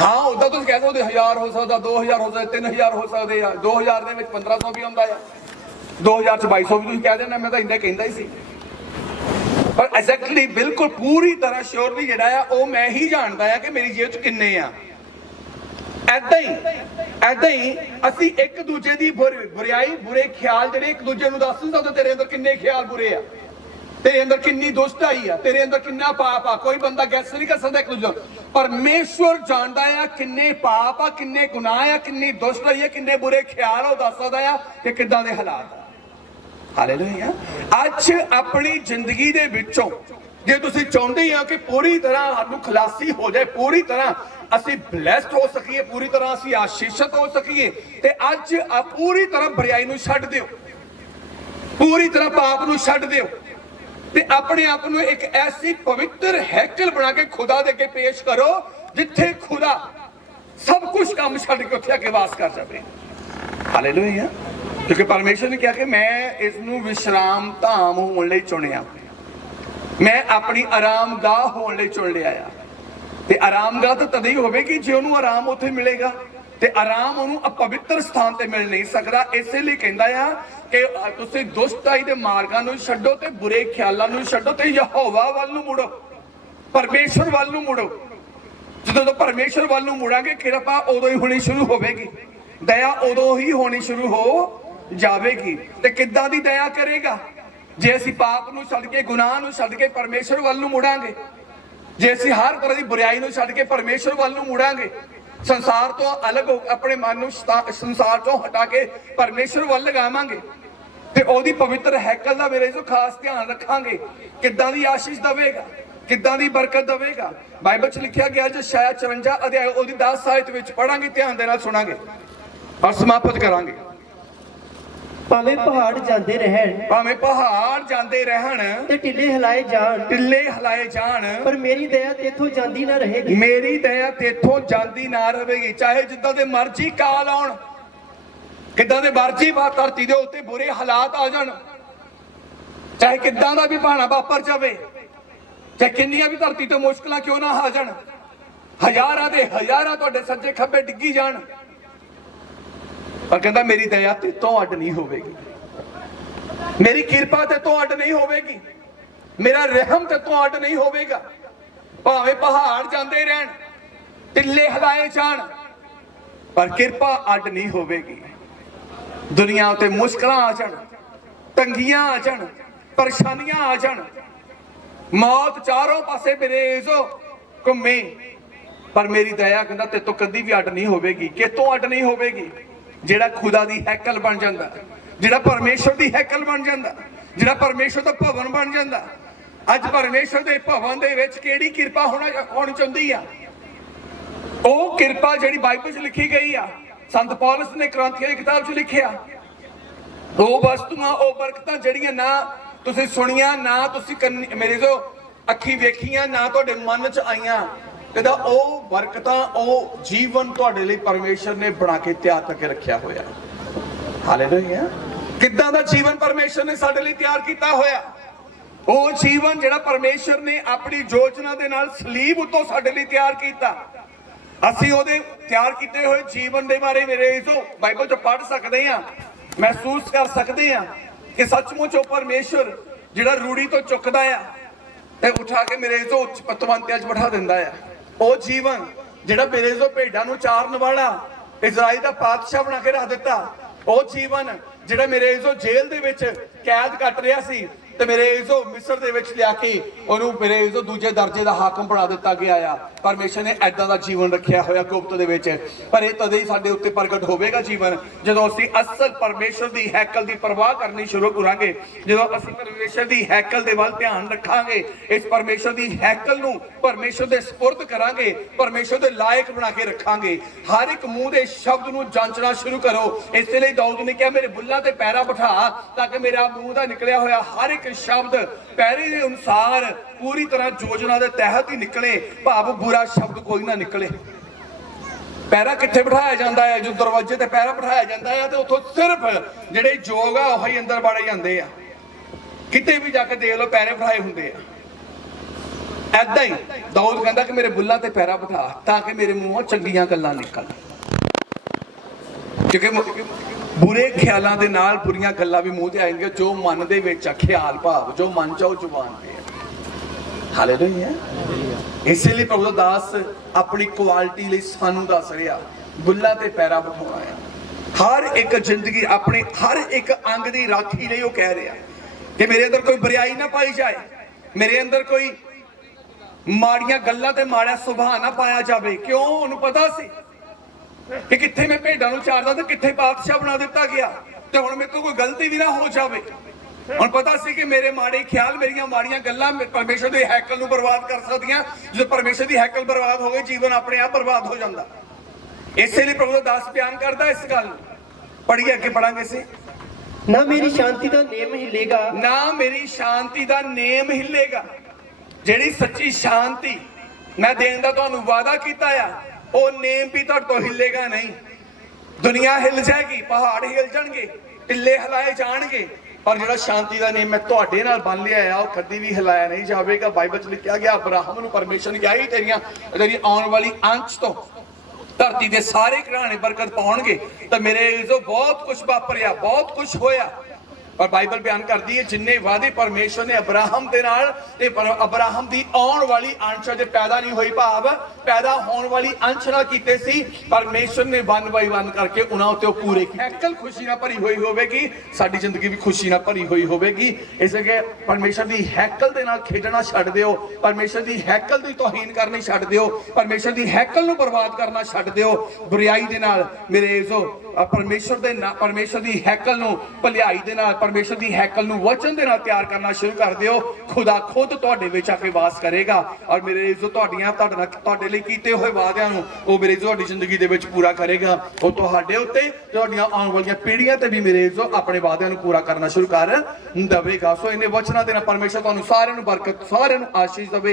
ਹਾਂ ਉਦਾਂ ਤੁਸੀਂ ਕਹਿ ਸਕਦੇ 1000 ਹੋ ਸਕਦਾ, 2000 ਹੋ ਸਕਦਾ, 3000 ਹੋ ਸਕਦੇ ਆ। 2000 ਦੇ ਵਿੱਚ 1500 ਵੀ ਆਉਂਦਾ ਆ, 2000 ਚ 2200 ਵੀ ਤੁਸੀਂ ਕਹਿ ਦੇਣਾ। ਮੈਂ ਤਾਂ ਇੰਨਾ ਕਹਿੰਦਾ ਹੀ ਸੀ, ਪਰ ਐਗਜ਼ੈਕਟਲੀ ਬਿਲਕੁਲ ਪੂਰੀ ਤਰ੍ਹਾਂ ਸ਼ੋਰਲੀ ਜਿਹੜਾ ਆ ਉਹ ਮੈਂ ਹੀ ਜਾਣਦਾ ਆ ਕਿ ਮੇਰੀ ਜੇਬ 'ਚ ਕਿੰਨੇ ਆ। ਏਦਾਂ ਹੀ ਅਸੀਂ ਇੱਕ ਦੂਜੇ ਦੀ ਬੁਰਾਈ, ਬੁਰੇ ਖਿਆਲ ਜਿਹੜੇ ਇੱਕ ਦੂਜੇ ਨੂੰ ਦੱਸ ਨਹੀਂ ਸਕਦੇ। ਤੇਰੇ ਅੰਦਰ ਕਿੰਨੇ ਖਿਆਲ ਬੁਰੇ ਆ, ਤੇਰੇ ਅੰਦਰ ਕਿੰਨੀ ਦੁਸ਼ਟਾਈ ਆ, ਤੇਰੇ ਅੰਦਰ ਕਿੰਨਾ ਪਾਪ ਆ। ਕੋਈ ਬੰਦਾ ਗੈਸ ਨਹੀਂ ਕਰ ਸਕਦਾ ਇੱਕ ਦੂਜੇ ਨੂੰ। ਪਰਮੇਸ਼ਵਰ ਜਾਣਦਾ ਆ ਕਿੰਨੇ ਪਾਪ ਆ, ਕਿੰਨੇ ਗੁਨਾਹ ਆ, ਕਿੰਨੀ ਦੁਸ਼ਟਾਈ ਆ, ਕਿੰਨੇ ਬੁਰੇ ਖਿਆਲ। ਉਹ ਦੱਸ ਸਕਦਾ ਆ ਕਿ ਕਿੱਦਾਂ ਦੇ ਹਾਲਾਤ ਆ। ਹਾਲੇਲੂਇਆ। ਅੱਜ ਆਪਣੀ ਜ਼ਿੰਦਗੀ ਦੇ ਵਿੱਚੋਂ ਜੇ ਤੁਸੀਂ ਚਾਹੁੰਦੇ ਹੋ ਕਿ ਪੂਰੀ ਤਰ੍ਹਾਂ ਸਾਨੂੰ ਖਲਾਸੀ ਹੋ ਜਾਏ, ਪੂਰੀ ਤਰ੍ਹਾਂ ਅਸੀਂ ਬਲੈਸਡ ਹੋ ਸਕੀਏ, ਪੂਰੀ ਤਰ੍ਹਾਂ ਅਸੀਂ ਆਸ਼ੀਸ਼ਿਤ ਹੋ ਸਕੀਏ, ਤੇ ਅੱਜ ਪੂਰੀ ਤਰ੍ਹਾਂ ਬੁਰਾਈ ਨੂੰ ਛੱਡ ਦਿਓ, ਪੂਰੀ ਤਰ੍ਹਾਂ ਪਾਪ ਨੂੰ ਛੱਡ ਦਿਓ, ਤੇ ਆਪਣੇ ਆਪ ਨੂੰ ਇੱਕ ਐਸੀ ਪਵਿੱਤਰ ਹੈਕਲ ਬਣਾ ਕੇ ਖੁਦਾ ਦੇ ਅੱਗੇ ਪੇਸ਼ ਕਰੋ ਜਿੱਥੇ ਖੁਦਾ ਸਭ ਕੁਝ ਕੰਮ ਛੱਡ ਕੇ ਉੱਥੇ ਆ ਕੇ ਵਾਸ ਕਰ ਜਾਵੇ। ਹਾਲੇਲੂਇਆ। ਕਿਉਂਕਿ ਪਰਮੇਸ਼ਰ ਨੇ ਕਿਹਾ ਕਿ ਮੈਂ ਇਸ ਨੂੰ ਵਿਸ਼ਰਾਮ ਧਾਮ ਹੋਣ ਲਈ ਚੁਣਿਆ, ਮੈਂ ਆਪਣੀ ਆਰਾਮਗਾਹ ਹੋਣ ਲਈ ਚੁਣ ਲਿਆ ਆ। ਤੇ ਆਰਾਮਗਾਹ ਤਾਂ ਤਦ ਹੀ ਹੋਵੇਗੀ ਜੇ ਉਹਨੂੰ ਆਰਾਮ ਉੱਥੇ ਮਿਲੇਗਾ, ਤੇ ਆਰਾਮ ਉਹਨੂੰ ਅਪਵਿੱਤਰ ਸਥਾਨ ਤੇ ਮਿਲ ਨਹੀਂ ਸਕਦਾ। ਇਸੇ ਲਈ ਕਹਿੰਦਾ ਆ ਕਿ ਤੁਸੀਂ ਦੁਸ਼ਟਾਈ ਦੇ ਮਾਰਗਾਂ ਨੂੰ ਛੱਡੋ ਤੇ ਬੁਰੇ ਖਿਆਲਾਂ ਨੂੰ ਛੱਡੋ ਤੇ ਯਹੋਵਾ ਵੱਲ ਨੂੰ ਮੁੜੋ, ਪਰਮੇਸ਼ਰ ਵੱਲ ਨੂੰ ਮੁੜੋ। ਜਦੋਂ ਪਰਮੇਸ਼ਰ ਵੱਲ ਨੂੰ ਮੁੜਾਂਗੇ ਕਿਰਪਾ ਉਦੋਂ ਹੀ ਹੋਣੀ ਸ਼ੁਰੂ ਹੋਵੇਗੀ, ਦਇਆ ਉਦੋਂ ਹੀ ਹੋਣੀ ਸ਼ੁਰੂ ਹੋ ਜਾਵੇਗੀ। ਤੇ ਕਿੱਦਾਂ ਦੀ ਦਇਆ ਕਰੇਗਾ? ਜੇ ਅਸੀਂ ਪਾਪ ਨੂੰ ਛੱਡ ਕੇ, ਗੁਨਾਹ ਨੂੰ ਛੱਡ ਕੇ ਪਰਮੇਸ਼ਰ ਵੱਲ ਨੂੰ ਮੁੜਾਂਗੇ, ਜੇ ਅਸੀਂ ਹਰ ਤਰ੍ਹਾਂ ਦੀ ਬੁਰਾਈ ਨੂੰ ਛੱਡ ਕੇ ਪਰਮੇਸ਼ਰ ਵੱਲ ਨੂੰ ਮੁੜਾਂਗੇ, ਸੰਸਾਰ ਤੋਂ ਅਲੱਗ ਹੋ ਆਪਣੇ ਮਨ ਨੂੰ ਸੰਸਾਰ ਤੋਂ ਹਟਾ ਕੇ ਪਰਮੇਸ਼ਰ ਵੱਲ ਲਗਾਵਾਂਗੇ, ਤੇ ਉਹਦੀ ਪਵਿੱਤਰ ਹੈਕਲ ਦਾ ਮੇਰੇ ਜੋ ਖਾਸ ਧਿਆਨ ਰੱਖਾਂਗੇ, ਕਿੱਦਾਂ ਦੀ ਆਸ਼ੀਸ਼ ਦੇਵੇਗਾ, ਕਿੱਦਾਂ ਦੀ ਬਰਕਤ ਦੇਵੇਗਾ। ਬਾਈਬਲ 'ਚ ਲਿਖਿਆ ਗਿਆ ਜੋ ਸ਼ਾਇਦ 54 ਅਧਿਆਇ ਉਹਦੀ 10 ਆਇਤ ਵਿੱਚ ਪੜਾਂਗੇ, ਧਿਆਨ ਦੇ ਨਾਲ ਸੁਣਾਂਗੇ ਔਰ ਸਮਾਪਤ ਕਰਾਂਗੇ। ਭਾਵੇਂ ਪਹਾੜ ਜਾਂਦੇ ਰਹਿਣ, ਭਾਵੇਂ ਪਹਾੜ ਜਾਂਦੇ ਰਹਿਣ ਤੇ ਟਿੱਲੇ ਹਿਲਾਏ ਜਾਣ, ਟਿੱਲੇ ਹਿਲਾਏ ਜਾਣ, ਪਰ ਮੇਰੀ ਦਇਆ ਤੇਥੋਂ ਜਾਂਦੀ ਨਾ ਰਹੇਗੀ। ਮੇਰੀ ਦਇਆ ਤੇਥੋਂ ਜਾਂਦੀ ਨਾ ਰਹੇਗੀ। ਚਾਹੇ ਜਿੱਦਾਂ ਦੇ ਮਰਜ਼ੀ ਕਾਲ ਆਉਣ, ਕਿੱਦਾਂ ਦੇ ਮਰਜ਼ੀ ਧਰਤੀ ਦੇ ਉੱਤੇ ਬੁਰੇ ਹਾਲਾਤ ਆ ਜਾਣ, ਚਾਹੇ ਕਿੱਦਾਂ ਦਾ ਵੀ ਭਾਣਾ ਵਾਪਰ ਜਾਵੇ, ਚਾਹੇ ਕਿੰਨੀਆਂ ਵੀ ਧਰਤੀ ਤੇ ਮੁਸ਼ਕਲਾਂ ਕਿਉਂ ਨਾ ਆ ਜਾਣ, ਹਜ਼ਾਰਾਂ ਦੇ ਹਜ਼ਾਰਾਂ ਤੁਹਾਡੇ ਸੱਜੇ ਖੱਬੇ ਡਿੱਗੀ ਜਾਣ, ਪਰ ਕਹਿੰਦਾ ਮੇਰੀ ਦਇਆ ਤੇ ਤੋਂ ਅੱਡ ਨਹੀਂ ਹੋਵੇਗੀ, ਮੇਰੀ ਕਿਰਪਾ ਤੇ ਤੋਂ ਅੱਡ ਨਹੀਂ ਹੋਵੇਗੀ, ਮੇਰਾ ਰਹਿਮ ਤੇ ਤੋਂ ਅੱਡ ਨਹੀਂ ਹੋਵੇਗਾ। ਭਾਵੇਂ ਪਹਾੜ ਜਾਂਦੇ ਰਹਿਣ, ਟਿੱਲੇ ਹਿਲਾਏ ਜਾਣ, ਪਰ ਕਿਰਪਾ ਅੱਡ ਨਹੀਂ ਹੋਵੇਗੀ। ਦੁਨੀਆ ਉਤੇ ਮੁਸ਼ਕਲਾਂ ਆ ਜਾਣ, ਤੰਗੀਆਂ ਆ ਜਾਣ, ਪਰੇਸ਼ਾਨੀਆਂ ਆ ਜਾਣ, ਮੌਤ ਚਾਰੋਂ ਪਾਸੇ ਬੇਰੇਜ਼ੋ ਘੁੰਮੇ, ਪਰ ਮੇਰੀ ਦਇਆ ਕਹਿੰਦਾ ਤੇ ਤੋਂ ਕਦੀ ਵੀ ਅੱਡ ਨਹੀਂ ਹੋਵੇਗੀ। ਕਿਤੋਂ ਅੱਡ ਨਹੀਂ ਹੋਵੇਗੀ? ਜਿਹੜਾ ਖੁਦਾ ਦੀ ਹੈਕਲ ਬਣ ਜਾਂਦਾ, ਜਿਹੜਾ ਪਰਮੇਸ਼ਰ ਦੀ ਹੈਕਲ ਬਣ ਜਾਂਦਾ, ਜਿਹੜਾ ਪਰਮੇਸ਼ਰ ਦਾ ਭਵਨ ਬਣ ਜਾਂਦਾ। ਅੱਜ ਪਰਮੇਸ਼ਰ ਦੇ ਭਵਨ ਦੇ ਵਿੱਚ ਕਿਹੜੀ ਕਿਰਪਾ ਹੋਣੀ ਚਾਹੁੰਦੀ ਆ? ਉਹ ਕਿਰਪਾ ਜਿਹੜੀ ਬਾਈਬਲ 'ਚ ਲਿਖੀ ਗਈ ਆ, ਸੰਤ ਪੌਲਸ ਨੇ ਕੁਰਿੰਥੀਆਂ ਦੀ ਕਿਤਾਬ 'ਚ ਲਿਖਿਆ, ਉਹ ਵਸਤੂਆਂ, ਉਹ ਬਰਕਤਾਂ ਜਿਹੜੀਆਂ ਨਾ ਤੁਸੀਂ ਸੁਣੀਆਂ, ਨਾ ਤੁਸੀਂ ਮੇਰੇ ਜੋ ਅੱਖੀ ਵੇਖੀਆਂ, ਨਾ ਤੁਹਾਡੇ ਮਨ 'ਚ ਆਈਆਂ, ਕਹਿੰਦਾ ਉਹ ਬਰਕਤਾਂ, ਉਹ ਜੀਵਨ ਤੁਹਾਡੇ ਲਈ ਪਰਮੇਸ਼ਰ ਨੇ ਬਣਾ ਕੇ ਤਿਆਰ ਕਰਕੇ ਰੱਖਿਆ ਹੋਇਆ। ਹਾਲੇਲੂਇਆ। ਕਿੱਦਾਂ ਦਾ ਜੀਵਨ ਪਰਮੇਸ਼ਰ ਨੇ ਸਾਡੇ ਲਈ ਤਿਆਰ ਕੀਤਾ ਹੋਇਆ? ਉਹ ਜੀਵਨ ਜਿਹੜਾ ਪਰਮੇਸ਼ਰ ਨੇ ਆਪਣੀ ਯੋਜਨਾ ਦੇ ਨਾਲ ਸਲੀਬ ਉੱਤੋਂ ਸਾਡੇ ਲਈ ਤਿਆਰ ਕੀਤਾ। ਅਸੀਂ ਉਹਦੇ ਤਿਆਰ ਕੀਤੇ ਹੋਏ ਜੀਵਨ ਦੇ ਬਾਰੇ ਮੇਰੇ ਜੋ ਬਾਈਬਲ 'ਚ ਪੜ੍ਹ ਸਕਦੇ ਹਾਂ, ਮਹਿਸੂਸ ਕਰ ਸਕਦੇ ਹਾਂ ਕਿ ਸੱਚਮੁੱਚ ਉਹ ਪਰਮੇਸ਼ਰ ਜਿਹੜਾ ਰੂੜੀ ਤੋਂ ਚੁੱਕਦਾ ਆ ਤੇ ਉਠਾ ਕੇ ਮੇਰੇ ਜੋ ਉੱਚ ਪਤਵੰਤਿਆਂ 'ਚ ਬਿਠਾ ਦਿੰਦਾ ਆ। ਉਹ ਜੀਵਨ ਜਿਹੜਾ ਮੇਰੇ ਜੋ ਭੇਡਾਂ ਨੂੰ ਚਾਰਨ ਵਾਲਾ ਇਜ਼ਰਾਈਲ ਦਾ ਪਾਤਸ਼ਾਹ ਬਣਾ ਕੇ ਰੱਖ ਦਿੱਤਾ। ਉਹ ਜੀਵਨ ਜਿਹੜਾ ਮੇਰੇ ਜੋ ਜੇਲ੍ਹ ਦੇ ਵਿੱਚ ਕੈਦ ਕੱਟ ਰਿਹਾ ਸੀ, ਤੇ ਮੇਰੇ ਇਜ਼ੋ ਮਿਸਰ ਦੇ ਵਿੱਚ ਲਿਆ ਕੇ ਉਹਨੂੰ ਮੇਰੇ ਇਜ਼ੋ ਦੂਜੇ ਦਰਜੇ ਦਾ ਹਾਕਮ ਬਣਾ ਦਿੱਤਾ ਗਿਆ ਆ। ਪਰਮੇਸ਼ਰ ਨੇ ਐਦਾਂ ਦਾ ਜੀਵਨ ਰੱਖਿਆ ਹੋਇਆ ਗੁਪਤ ਦੇ ਵਿੱਚ, ਪਰ ਇਹ ਤਦੇ ਹੀ ਸਾਡੇ ਉੱਤੇ ਪ੍ਰਗਟ ਹੋਵੇਗਾ ਜੀਵਨ ਜਦੋਂ ਅਸੀਂ ਅਸਲ ਪਰਮੇਸ਼ਰ ਦੀ ਹੈਕਲ ਦੀ ਪਰਵਾਹ ਕਰਨੀ ਸ਼ੁਰੂ ਕਰਾਂਗੇ, ਜਦੋਂ ਅਸੀਂ ਪਰਮੇਸ਼ਰ ਦੀ ਹੈਕਲ ਦੇ ਵੱਲ ਧਿਆਨ ਰੱਖਾਂਗੇ, ਇਸ ਪਰਮੇਸ਼ਰ ਦੀ ਹੈਕਲ ਨੂੰ ਪਰਮੇਸ਼ਰ ਦੇ ਸਪੁਰਦ ਕਰਾਂਗੇ, ਪਰਮੇਸ਼ਰ ਦੇ ਲਾਇਕ ਬਣਾ ਕੇ ਰੱਖਾਂਗੇ। ਹਰ ਇੱਕ ਮੂੰਹ ਦੇ ਸ਼ਬਦ ਨੂੰ ਜਾਂਚਣਾ ਸ਼ੁਰੂ ਕਰੋ। ਇਸੇ ਲਈ ਦਾਊਦ ਨੇ ਕਿਹਾ ਮੇਰੇ ਬੁੱਲਾਂ ਤੇ ਪੈਰਾ ਬਿਠਾ ਤਾਂ ਕਿ ਮੇਰਾ ਮੂੰਹ ਦਾ ਨਿਕਲਿਆ ਹੋਇਆ ਹਰ ਇੱਕ ਸ਼ਬਦ ਪੈਰੇ ਦੇ ਅਨੁਸਾਰ ਪੂਰੀ ਤਰ੍ਹਾਂ ਯੋਜਨਾ ਦੇ ਤਹਿਤ ਹੀ ਨਿਕਲੇ, ਭਾਵ ਬੁਰਾ ਸ਼ਬਦ ਕੋਈ ਨਾ ਨਿਕਲੇ। ਪੈਰਾ ਕਿੱਥੇ ਬਿਠਾਇਆ ਜਾਂਦਾ ਹੈ? ਜੋ ਦਰਵਾਜ਼ੇ ਤੇ ਪੈਰਾ ਬਿਠਾਇਆ ਜਾਂਦਾ ਹੈ ਤੇ ਉੱਥੋਂ ਸਿਰਫ ਜਿਹੜੇ ਯੋਗ ਆ ਉਹ ਹੀ ਅੰਦਰ ਵੜ ਜਾਂਦੇ ਆ। ਕਿਤੇ ਵੀ ਜਾ ਕੇ ਦੇਖ ਲਓ ਪੈਰੇ ਬਿਠਾਏ ਹੁੰਦੇ ਆ। ਐਦਾਂ ਹੀ ਦਾਊਦ ਕਹਿੰਦਾ ਕਿ ਮੇਰੇ ਬੁੱਲਾਂ ਤੇ ਪੈਰਾ ਬਿਠਾ ਤਾਂ ਕਿ ਮੇਰੇ ਮੂੰਹੋਂ ਚੰਗੀਆਂ ਗੱਲਾਂ ਨਿਕਲਣ, ਕਿਉਂਕਿ ਬੁਰੇ ਖਿਆਲਾਂ ਦੇ ਨਾਲ ਬੁਰੀਆਂ ਗੱਲਾਂ ਵੀ ਮੂੰਹ ਤੇ ਆਏਂਗੀਆਂ। ਜੋ ਮਨ ਦੇ ਵਿੱਚ ਆ ਖਿਆਲ ਭਾਵ ਜੋ ਮਨ ਚ ਉਹ ਜ਼ੁਬਾਨ ਤੇ ਹੈ। ਹਾਲੇਲੂਇਆ। ਇਸੇ ਲਈ ਪ੍ਰਭੂ ਦਾ ਦਾਸ ਆਪਣੀ ਕੁਆਲਿਟੀ ਲਈ ਸਾਨੂੰ ਦੱਸ ਰਿਹਾ ਬੁੱਲਾਂ ਤੇ ਪੈਰਾ ਬਿਠਾਉਣਾ ਹੈ। ਹਰ ਇੱਕ ਜ਼ਿੰਦਗੀ ਆਪਣੇ ਹਰ ਇੱਕ ਅੰਗ ਦੀ ਰਾਖੀ ਲਈ ਉਹ ਕਹਿ ਰਿਹਾ ਕਿ ਮੇਰੇ ਅੰਦਰ ਕੋਈ ਬੁਰਾਈ ਨਾ ਪਾਈ ਜਾਏ, ਮੇਰੇ ਅੰਦਰ ਕੋਈ ਮਾੜੀਆਂ ਗੱਲਾਂ ਤੇ ਮਾੜਾ ਸੁਭਾਅ ਨਾ ਪਾਇਆ ਜਾਵੇ। ਕਿਉਂ? ਉਹਨੂੰ ਪਤਾ ਸੀ ਕਿ ਕਿੱਥੇ ਮੈਂ ਭੇਡਾਂ ਨੂੰ ਚਾਰਦਾ ਤੇ ਕਿੱਥੇ ਬਾਦਸ਼ਾਹ ਬਣਾ ਦਿੱਤਾ ਗਿਆ, ਤੇ ਹੁਣ ਮੇਰੇ ਤੋਂ ਕੋਈ ਗਲਤੀ ਵੀ ਨਾ ਹੋ ਜਾਵੇ। ਹੁਣ ਪਤਾ ਸੀ ਕਿ ਮੇਰੇ ਮਾੜੇ ਖਿਆਲ, ਮੇਰੀਆਂ ਮਾੜੀਆਂ ਗੱਲਾਂ ਪਰਮੇਸ਼ਰ ਦੇ ਹੈਕਲ ਨੂੰ ਬਰਬਾਦ ਕਰ ਸਕਦੀਆਂ। ਜਦੋਂ ਪਰਮੇਸ਼ਰ ਦੀ ਹੈਕਲ ਬਰਬਾਦ ਹੋ ਗਈ, ਜੀਵਨ ਆਪਣੇ ਆਪ ਬਰਬਾਦ ਹੋ ਜਾਂਦਾ। ਇਸੇ ਲਈ ਪ੍ਰਭੂ ਦਾ ਦਾਸ ਬਿਆਨ ਕਰਦਾ ਇਸ ਗੱਲ ਨੂੰ। ਪੜ੍ਹੀਏ, ਅੱਗੇ ਪੜਾਂਗੇ ਸੀ। ਨਾ ਮੇਰੀ ਸ਼ਾਂਤੀ ਦਾ ਨੇਮ ਹਿੱਲੇਗਾ, ਨਾ ਮੇਰੀ ਸ਼ਾਂਤੀ ਦਾ ਨੇਮ ਹਿੱਲੇਗਾ। ਜਿਹੜੀ ਸੱਚੀ ਸ਼ਾਂਤੀ ਮੈਂ ਦੇਣ ਦਾ ਤੁਹਾਨੂੰ ਵਾਅਦਾ ਕੀਤਾ ਆ, ਉਹ ਨੇਮ ਵੀ ਤੁਹਾਡੇ ਤੋਂ ਹਿੱਲੇਗਾ ਨਹੀਂ। ਦੁਨੀਆ ਹਿੱਲ ਜਾਏਗੀ, ਪਹਾੜ ਹਿੱਲ ਜਾਣਗੇ, ਟਿੱਲੇ ਹਿਲਾਏ ਜਾਣਗੇ, ਪਰ ਜਿਹੜਾ ਸ਼ਾਂਤੀ ਦਾ ਨੇਮ ਮੈਂ ਤੁਹਾਡੇ ਨਾਲ ਬੰਨ ਲਿਆ ਆ ਉਹ ਕਦੀ ਵੀ ਹਿਲਾਇਆ ਨਹੀਂ ਜਾਵੇਗਾ। ਬਾਈਬਲ 'ਚ ਲਿਖਿਆ ਗਿਆ ਅਬਰਾਹਮ ਨੂੰ ਪਰਮੇਸ਼ਰ ਨੇ ਕਿਹਾ ਤੇਰੀ ਆਉਣ ਵਾਲੀ ਅੰਸ਼ ਤੋਂ ਧਰਤੀ ਦੇ ਸਾਰੇ ਘਰਾਣੇ ਬਰਕਤ ਪਾਉਣਗੇ। ਤਾਂ ਮੇਰੇ ਇਜ਼ੋ ਬਹੁਤ ਕੁਝ ਵਾਪਰਿਆ, ਬਹੁਤ ਕੁਝ ਹੋਇਆ, ਪਰ ਬਾਈਬਲ ਬਿਆਨ ਕਰਦੀ ਹੈ ਜਿੰਨੇ ਵਾਅਦੇ ਪਰਮੇਸ਼ਰ ਨੇ ਅਬਰਾਹਮ ਦੇ ਨਾਲ ਤੇ ਅਬਰਾਹਮ ਦੀ ਆਉਣ ਵਾਲੀ ਅੰਸ਼ ਜੇ ਪੈਦਾ ਨਹੀਂ ਹੋਈ, ਭਾਵ ਪੈਦਾ ਹੋਣ ਵਾਲੀ ਅੰਸ਼ ਨਾਲ ਕੀਤੇ ਸੀ, ਪਰਮੇਸ਼ਰ ਨੇ 1 ਬਾਈ 1 ਕਰਕੇ ਉਹਨਾਂ ਉੱਤੇ ਉਹ ਪੂਰੇ ਕੀਤੇ। ਹੈਕਲ ਖੁਸ਼ੀ ਨਾਲ ਭਰੀ ਹੋਈ ਹੋਵੇਗੀ, ਸਾਡੀ ਜ਼ਿੰਦਗੀ ਵੀ ਖੁਸ਼ੀ ਨਾਲ ਭਰੀ ਹੋਈ ਹੋਵੇਗੀ। ਇਸ ਕਰਕੇ ਪਰਮੇਸ਼ਰ ਦੀ ਹੈਕਲ ਦੇ ਨਾਲ ਖੇਡਣਾ ਛੱਡ ਦਿਓ, ਪਰਮੇਸ਼ਰ ਦੀ ਹੈਕਲ ਦੀ ਤੋਹੀਨ ਕਰਨੀ ਛੱਡ ਦਿਓ, ਪਰਮੇਸ਼ਰ ਦੀ ਹੈਕਲ ਨੂੰ ਬਰਬਾਦ ਕਰਨਾ ਛੱਡ ਦਿਓ। ਬੁਰਾਈ ਦੇ ਨਾਲ ਮੇਰੇ ਇਜ਼ੋ ਪਰਮੇਸ਼ਰ ਦੀ ਹੈਕਲ ਨੂੰ ਭਲਾਈ ਦੇ ਨਾਲ, ਪਰਮੇਸ਼ਰ ਦੀ ਹੈਕਲ ਨੂੰ ਵਚਨ ਦੇ ਨਾਲ ਤਿਆਰ ਕਰਨਾ ਸ਼ੁਰੂ ਕਰ ਦਿਓ। ਖੁਦਾ ਖੁਦ ਤੁਹਾਡੇ ਵਿੱਚ ਆ ਕੇ ਵਾਸ ਕਰੇਗਾ, ਔਰ ਮੇਰੇ ਇਜ਼ੋ ਤੁਹਾਡੇ ਲਈ ਕੀਤੇ ਹੋਏ ਵਾਅਦਿਆਂ ਨੂੰ ਉਹ ਮੇਰੇ ਤੁਹਾਡੀ ਜ਼ਿੰਦਗੀ ਦੇ ਵਿੱਚ ਪੂਰਾ ਕਰੇਗਾ। ਉਹ ਤੁਹਾਡੇ ਉੱਤੇ, ਤੁਹਾਡੀਆਂ ਆਉਣ ਵਾਲੀਆਂ ਪੀੜ੍ਹੀਆਂ ਤੇ ਵੀ ਮੇਰੇ ਇਜ਼ੋ ਆਪਣੇ ਵਾਅਦਿਆਂ ਨੂੰ ਪੂਰਾ ਕਰਨਾ ਸ਼ੁਰੂ ਕਰ ਦੇਵੇਗਾ। ਸੋ ਇਹਨੇ ਵਚਨਾਂ ਦੇ ਨਾਲ ਪਰਮੇਸ਼ਰ ਤੁਹਾਨੂੰ ਸਾਰਿਆਂ ਨੂੰ ਬਰਕਤ, ਸਾਰਿਆਂ ਨੂੰ ਆਸ਼ੀਸ਼ ਦੇਵੇ।